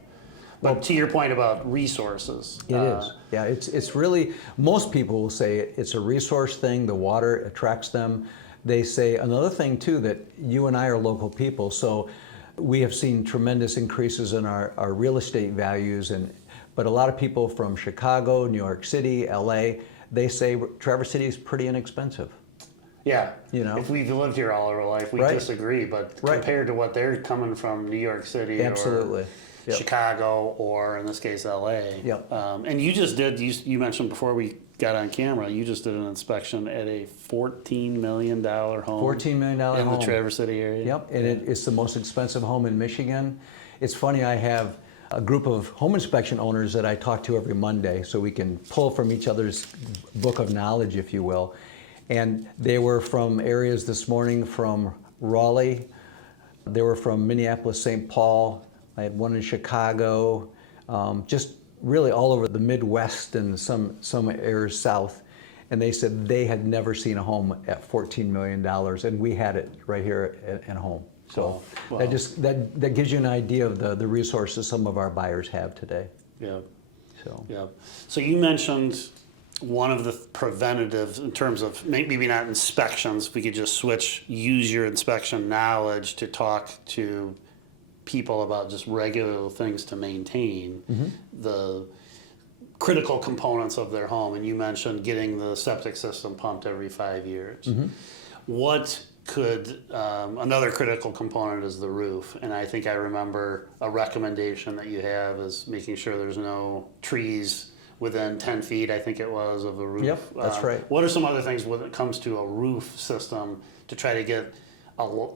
But to your point about resources, It is. Yeah, it's really, most people will say it's a resource thing, the water attracts them. They say another thing too, that you and I are local people, so we have seen tremendous increases in our real estate values, but a lot of people from Chicago, New York City, LA, they say Traverse City is pretty inexpensive. Yeah, You know? if we've lived here all our life, we Right. disagree. But Right. compared to what they're coming from New York City Absolutely. or Yep. Chicago or in this case LA. Yep. And you just did. You mentioned before we got on camera. You just did an inspection at a $14 million home. $14 million in home. the Traverse City area. Yep, and it's the most expensive home in Michigan. It's funny, I have a group of home inspection owners that I talk to every Monday, so we can pull from each other's book of knowledge, if you will. And they were from areas this morning from Raleigh, they were from Minneapolis, St. Paul, I had one in Chicago, just really all over the Midwest and some areas south. And they said they had never seen a home at $14 million, and we had it right here at home. So Wow. that gives you an idea of the resources some of our buyers have today. Yeah. So Yeah. So you mentioned one of the preventatives in terms of maybe not inspections. We could just use your inspection knowledge to talk to people about just regular things to maintain the critical components of their home. And you mentioned getting the septic system pumped every 5 years. What could, another critical component is the roof. And I think I remember a recommendation that you have is making sure there's no trees within 10 feet, I think it was, of the roof. Yep, that's right. What are some other things when it comes to a roof system to try to get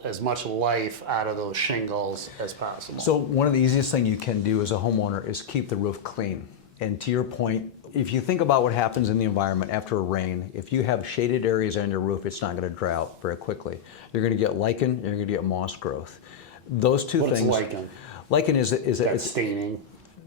as much life out of those shingles as possible? So one of the easiest things you can do as a homeowner is keep the roof clean. And to your point, if you think about what happens in the environment after a rain, if you have shaded areas on your roof, it's not going to dry out very quickly. You're going to get lichen, you're going to get moss growth. Those two What's things. lichen? Lichen is That's staining.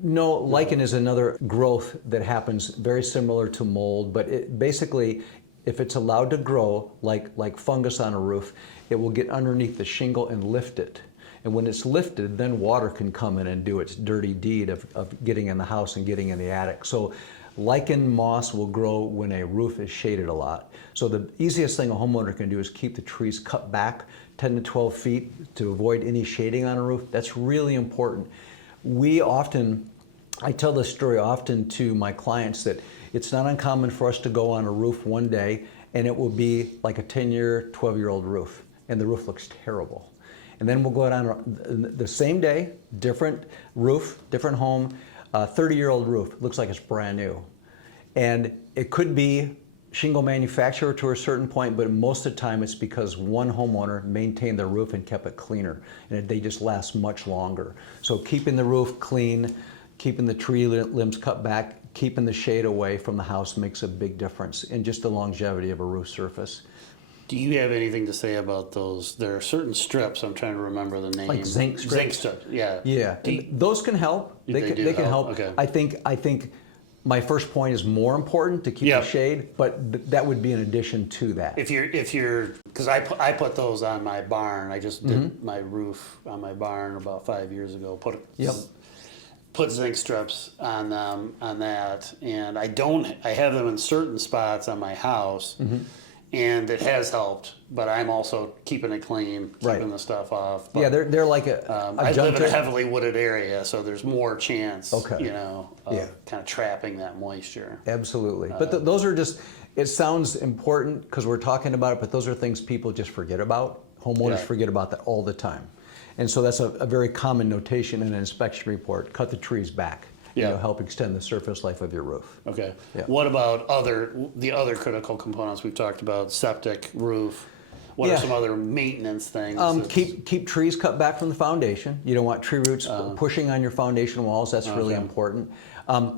no, lichen is another growth that happens very similar to mold, but it basically, if it's allowed to grow like fungus on a roof, it will get underneath the shingle and lift it. And when it's lifted, then water can come in and do its dirty deed of getting in the house and getting in the attic. So lichen moss will grow when a roof is shaded a lot. So the easiest thing a homeowner can do is keep the trees cut back 10 to 12 feet to avoid any shading on a roof. That's really important. I tell this story often to my clients that it's not uncommon for us to go on a roof one day and it will be like a 10-year, 12-year-old roof, and the roof looks terrible. And then we'll go out on the same day, different roof, different home, 30-year-old roof, looks like it's brand new. And it could be shingle manufacturer to a certain point, but most of the time it's because one homeowner maintained their roof and kept it cleaner, and they just last much longer. So keeping the roof clean, keeping the tree limbs cut back, keeping the shade away from the house makes a big difference in just the longevity of a roof surface. Do you have anything to say about those? There are certain strips, I'm trying to remember the name. Like zinc strips? Zinc strips, yeah. Yeah, those can help. They can help. Okay. I think my first point is more important to keep the shade, but that would be in addition to that. If you're, because I put those on my barn. I just did my roof on my barn about 5 years ago. Put zinc strips on them, on that, and I have them in certain spots on my house. And it has helped, but I'm also keeping it clean, keeping the stuff off. But, yeah, they're like a I live in a heavily wooded area, so there's more chance, of Yeah. kind of trapping that moisture. Absolutely. But those are just, it sounds important because we're talking about it, but those are things people just forget about. Homeowners forget about that all the time. And so that's a very common notation in an inspection report. Cut the trees back. Help extend the surface life of your roof. Okay. Yeah. What about the other critical components we've talked about? Septic, roof. What are some other maintenance things? Keep trees cut back from the foundation. You don't want tree roots pushing on your foundation walls. That's really important.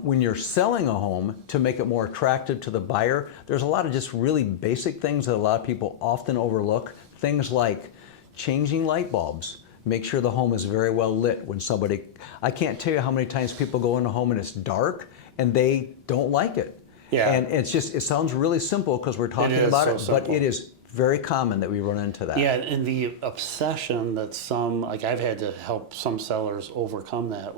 When you're selling a home, to make it more attractive to the buyer, there's a lot of just really basic things that a lot of people often overlook. Things like changing light bulbs. Make sure the home is very well lit when somebody, I can't tell you how many times people go in a home and it's dark and they don't like it. Yeah. And it sounds really simple because we're talking about it, but it is very common that we run into that. Yeah, and the obsession that I've had to help some sellers overcome that.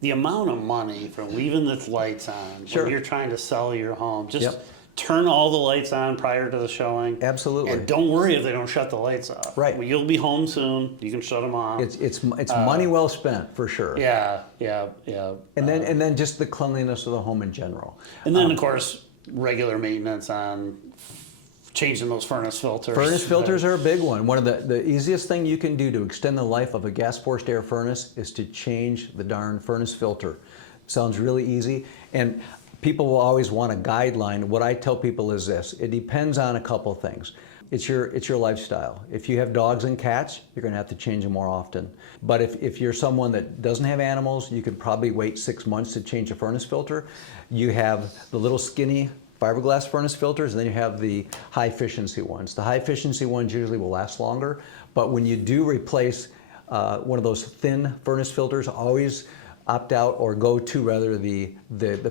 The amount of money for leaving the lights on when you're trying to sell your home, just turn all the lights on prior to the showing. Absolutely. And don't worry if they don't shut the lights off. Right. Well, you'll be home soon. You can shut them off. It's money well spent for sure. Yeah. And then just the cleanliness of the home in general. And then of course regular maintenance on changing those furnace filters. Furnace filters are a big one. One of the easiest thing you can do to extend the life of a gas forced air furnace is to change the darn furnace filter. Sounds really easy, and people will always want a guideline. What I tell people is this: it depends on a couple things. It's your lifestyle. If you have dogs and cats, you're going to have to change them more often. But if you're someone that doesn't have animals, you could probably wait 6 months to change a furnace filter. You have the little skinny fiberglass furnace filters, and then you have the high efficiency ones. The high efficiency ones usually will last longer, but when you do replace one of those thin furnace filters, always opt out or go to rather the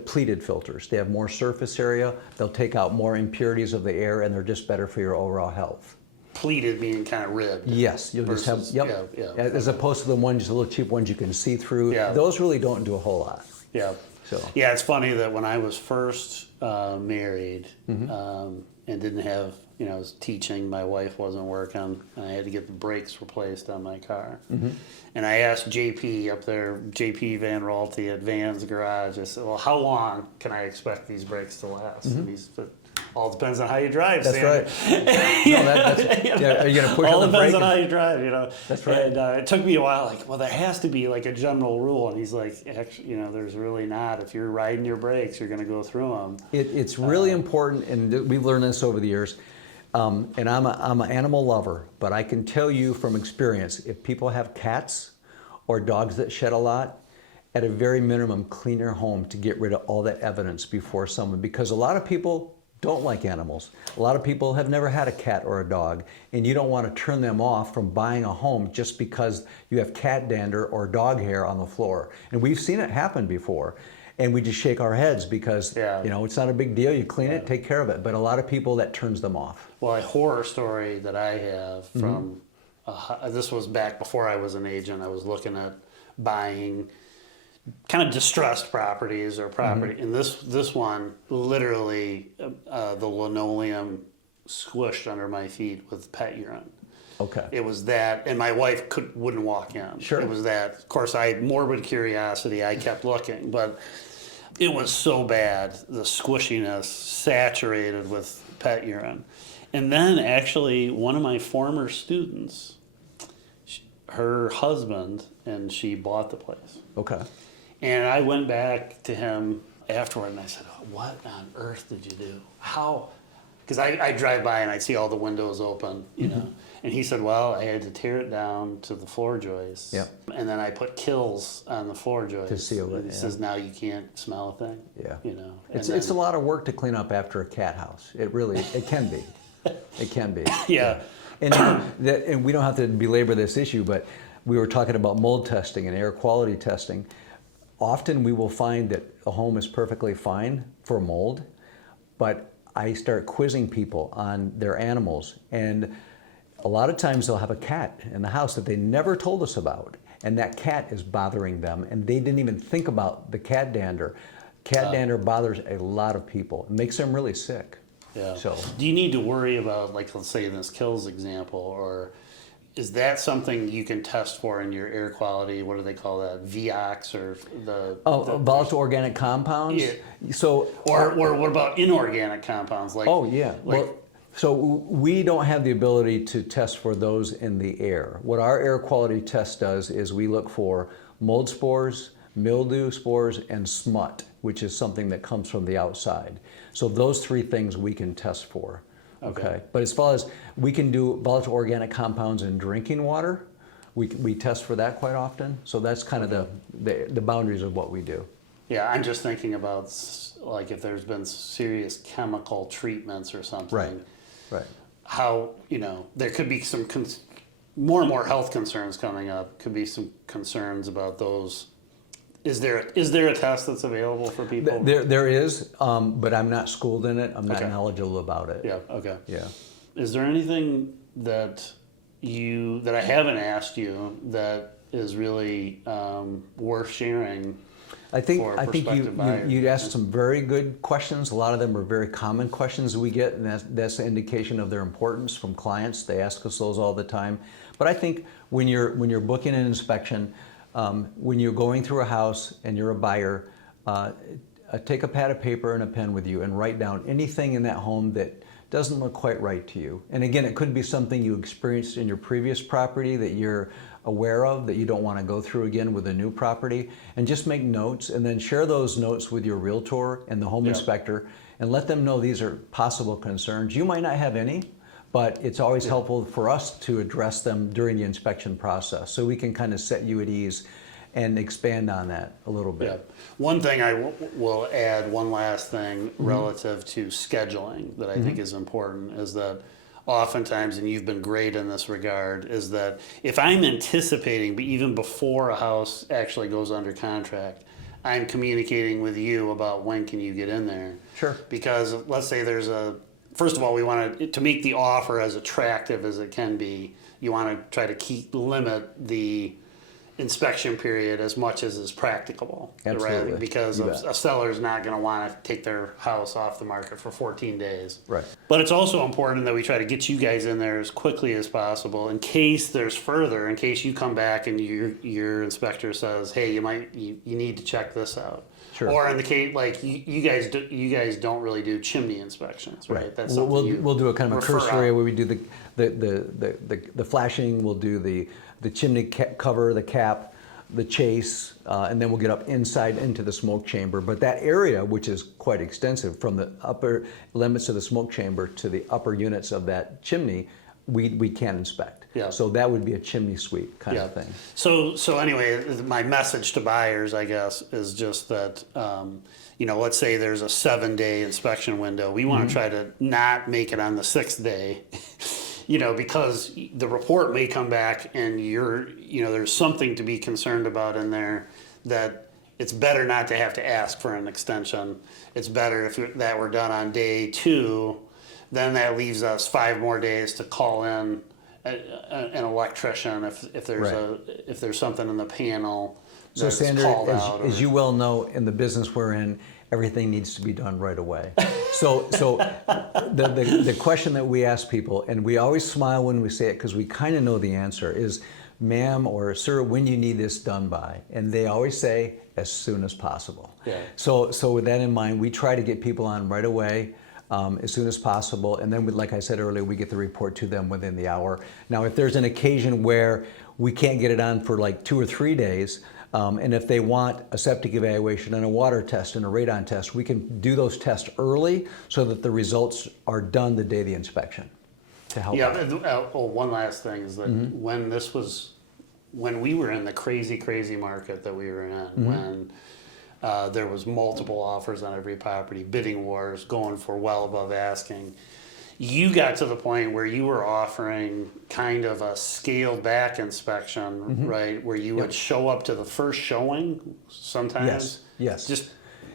pleated filters. They have more surface area, they'll take out more impurities of the air, and they're just better for your overall health. Pleated meaning kind of ribbed. Yes, you'll versus, just have, as opposed to the ones, just the little cheap ones you can see through. Yeah. Those really don't do a whole lot. Yeah. So. Yeah, it's funny that when I was first married and didn't have, I was teaching, my wife wasn't working, and I had to get the brakes replaced on my car. And I asked JP up there, JP Van Rolte at Van's Garage, I said, well, how long can I expect these brakes to last? And he said, all depends on how you drive, That's Sandy. right. Are you going to push all on the depends brake? on how you drive, That's right. And it took me a while, well, there has to be like a general rule. And he's like, actually, there's really not. If you're riding your brakes, you're going to go through them. It's really important, and we've learned this over the years. And I'm an animal lover, but I can tell you from experience, if people have cats or dogs that shed a lot, at a very minimum, clean your home to get rid of all that evidence before someone, because a lot of people don't like animals. A lot of people have never had a cat or a dog, and you don't want to turn them off from buying a home just because you have cat dander or dog hair on the floor. And we've seen it happen before. And we just shake our heads because, Yeah. you know, it's not a big deal. You clean it, take care of it. But a lot of people, that turns them off. Well, a horror story that I have from this was back before I was an agent. I was looking at buying kind of distressed properties or property, and this one literally the linoleum squished under my feet with pet urine. Okay. It was that, and my wife wouldn't walk in. Sure. It was that. Of course, I had morbid curiosity. I kept looking, but it was so bad. The squishiness saturated with pet urine, and then actually one of my former students, her husband, and she bought the place. Okay. And I went back to him afterward, and I said, "What on earth did you do? How?" Because I drive by and I see all the windows open, you know. And he said, "Well, I had to tear it down to the floor joists, Yep. and then I put kills on the floor joists To seal it, And he yeah. says, "Now you can't smell a thing." Yeah. You know. It's a lot of work to clean up after a cat house. It really, it can be. It can be. Yeah. And we don't have to belabor this issue, but we were talking about mold testing and air quality testing. Often we will find that a home is perfectly fine for mold, but I start quizzing people on their animals, and a lot of times they'll have a cat in the house that they never told us about, and that cat is bothering them, and they didn't even think about the cat dander. Cat dander bothers a lot of people. It makes them really sick. Yeah. So, Do you need to worry about, like, let's say in this kills example, or is that something you can test for in your air quality? What do they call that? VOX or the volatile organic compounds. Yeah. So, or what about inorganic compounds? Like, oh yeah. like, Well, so we don't have the ability to test for those in the air. What our air quality test does is we look for mold spores, mildew spores, and smut, which is something that comes from the outside. So those three things we can test for. Okay. But as far as we can do volatile organic compounds in drinking water, we test for that quite often. So that's kind of the boundaries of what we do. yeah, I'm just thinking about, like, if there's been serious chemical treatments or something. Right. Right. How, you know, there could be some more and more health concerns coming up. Could be some concerns about those. Is there a test that's available for people? There is, but I'm not schooled in it. I'm not Okay. knowledgeable about it. Yeah. Okay. Yeah. Is there anything that I haven't asked you that is really worth sharing? I think prospective buyers? you asked some very good questions. A lot of them are very common questions we get, and that's an indication of their importance from clients. They ask us those all the time. But I think when you're booking an inspection, when you're going through a house and you're a buyer, take a pad of paper and a pen with you and write down anything in that home that doesn't look quite right to you. And again, it could be something you experienced in your previous property that you're aware of that you don't want to go through again with a new property, and just make notes and then share those notes with your realtor and the home inspector and let them know these are possible concerns. You might not have any, but it's always helpful for us to address them during the inspection process so we can kind of set you at ease and expand on that a little bit. Yeah. One thing I will add, one last thing relative to scheduling that I think is important, is that oftentimes, and you've been great in this regard, is that if I'm anticipating, but even before a house actually goes under contract, I'm communicating with you about when can you get in there. Sure. Because let's say first of all, we want to make the offer as attractive as it can be. You want to try to limit the inspection period as much as is practicable. Absolutely. Right? Because You bet. a seller is not going to want to take their house off the market for 14 days. Right. But it's also important that we try to get you guys in there as quickly as possible in case there's further, in case you come back and your inspector says, hey, you need to check this out. Sure. Or in the case, like you guys don't really do chimney inspections, right? That's something we'll do a kind of a refer cursory out. where we do the flashing, we'll do the chimney cover, the cap, the chase, and then we'll get up inside into the smoke chamber. But that area, which is quite extensive, from the upper limits of the smoke chamber to the upper units of that chimney, we can inspect. Yeah. So that would be a chimney sweep kind Yeah. of thing. So anyway, my message to buyers, I guess, is just that, let's say there's a 7-day inspection window. We want to try to not make it on the 6th day, because the report may come back and there's something to be concerned about in there, that it's better not to have to ask for an extension. It's better if that were done on day 2, then that leaves us 5 more days to call in an electrician if there's Right. if there's something in the panel So that's Sandra, called out. as you well know, in the business we're in, everything needs to be done right away. So the question that we ask people, and we always smile when we say it because we kind of know the answer, is, ma'am or sir, when do you need this done by? And they always say, as soon as possible. Yeah. So with that in mind, we try to get people on right away. As soon as possible, and then, like I said earlier, we get the report to them within the hour. Now, if there's an occasion where we can't get it on for like 2 or 3 days, and if they want a septic evaluation and a water test and a radon test, we can do those tests early so that the results are done the day of the inspection to help. Yeah. One last thing is that when we were in the crazy market that we were in, when there was multiple offers on every property, bidding wars, going for well above asking. You got to the point where you were offering kind of a scaled back inspection, right? Where you would show up to the first showing sometimes. Yes. Just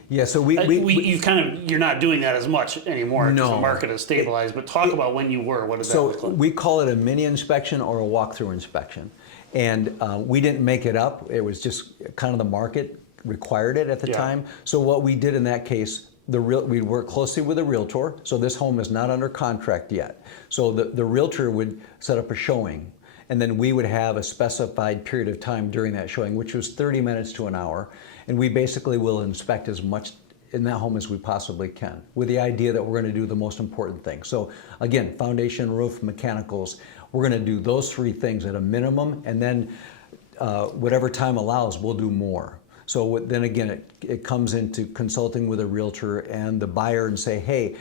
Yeah. So you're not doing that as much anymore because No. the market has stabilized. But talk about when you were. What does that look So like? we call it a mini inspection or a walkthrough inspection, and we didn't make it up. It was just kind of the market required it at the time. So what we did in that case, we worked closely with a realtor. So this home is not under contract yet. So the realtor would set up a showing, and then we would have a specified period of time during that showing, which was 30 minutes to an hour, and we basically will inspect as much in that home as we possibly can, with the idea that we're going to do the most important thing. So again, foundation, roof, mechanicals, we're going to do those 3 things at a minimum, and then whatever time allows, we'll do more. So then again, it comes into consulting with a realtor and the buyer and say, hey,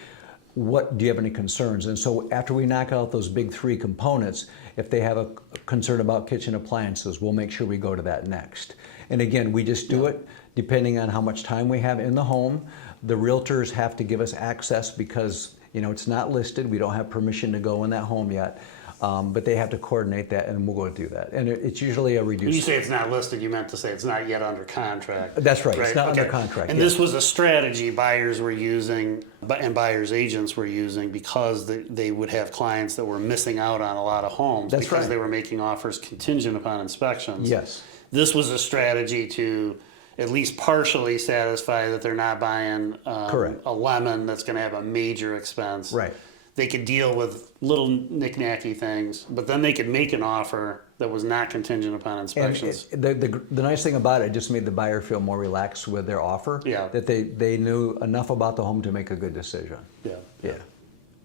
do you have any concerns? And so after we knock out those big 3 components, if they have a concern about kitchen appliances, we'll make sure we go to that next. And again, we just do it depending on how much time we have in the home. The realtors have to give us access because it's not listed. We don't have permission to go in that home yet. But they have to coordinate that, and we'll go do that. And it's usually a reduced. When you say it's not listed, you meant to say it's not yet under contract. That's right. It's not under contract. And this was a strategy buyers were using, and buyers agents were using, because they would have clients that were missing out on a lot of homes because they were making offers contingent upon inspections. Yes. This was a strategy to at least partially satisfy that they're not buying a lemon that's going to have a major expense. Right. They could deal with little knick-knacky things, but then they could make an offer that was not contingent upon inspections. And the nice thing about it just made the buyer feel more relaxed with their offer. Yeah. That they knew enough about the home to make a good decision. Yeah. Yeah.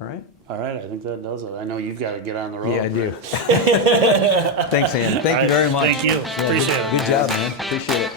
All right. All right, I think that does it. I know you've got to get on the road. Yeah, I do. Thanks, Ann. Thank you very much. Thank you. Yeah, Appreciate it. Good job, man. Appreciate it.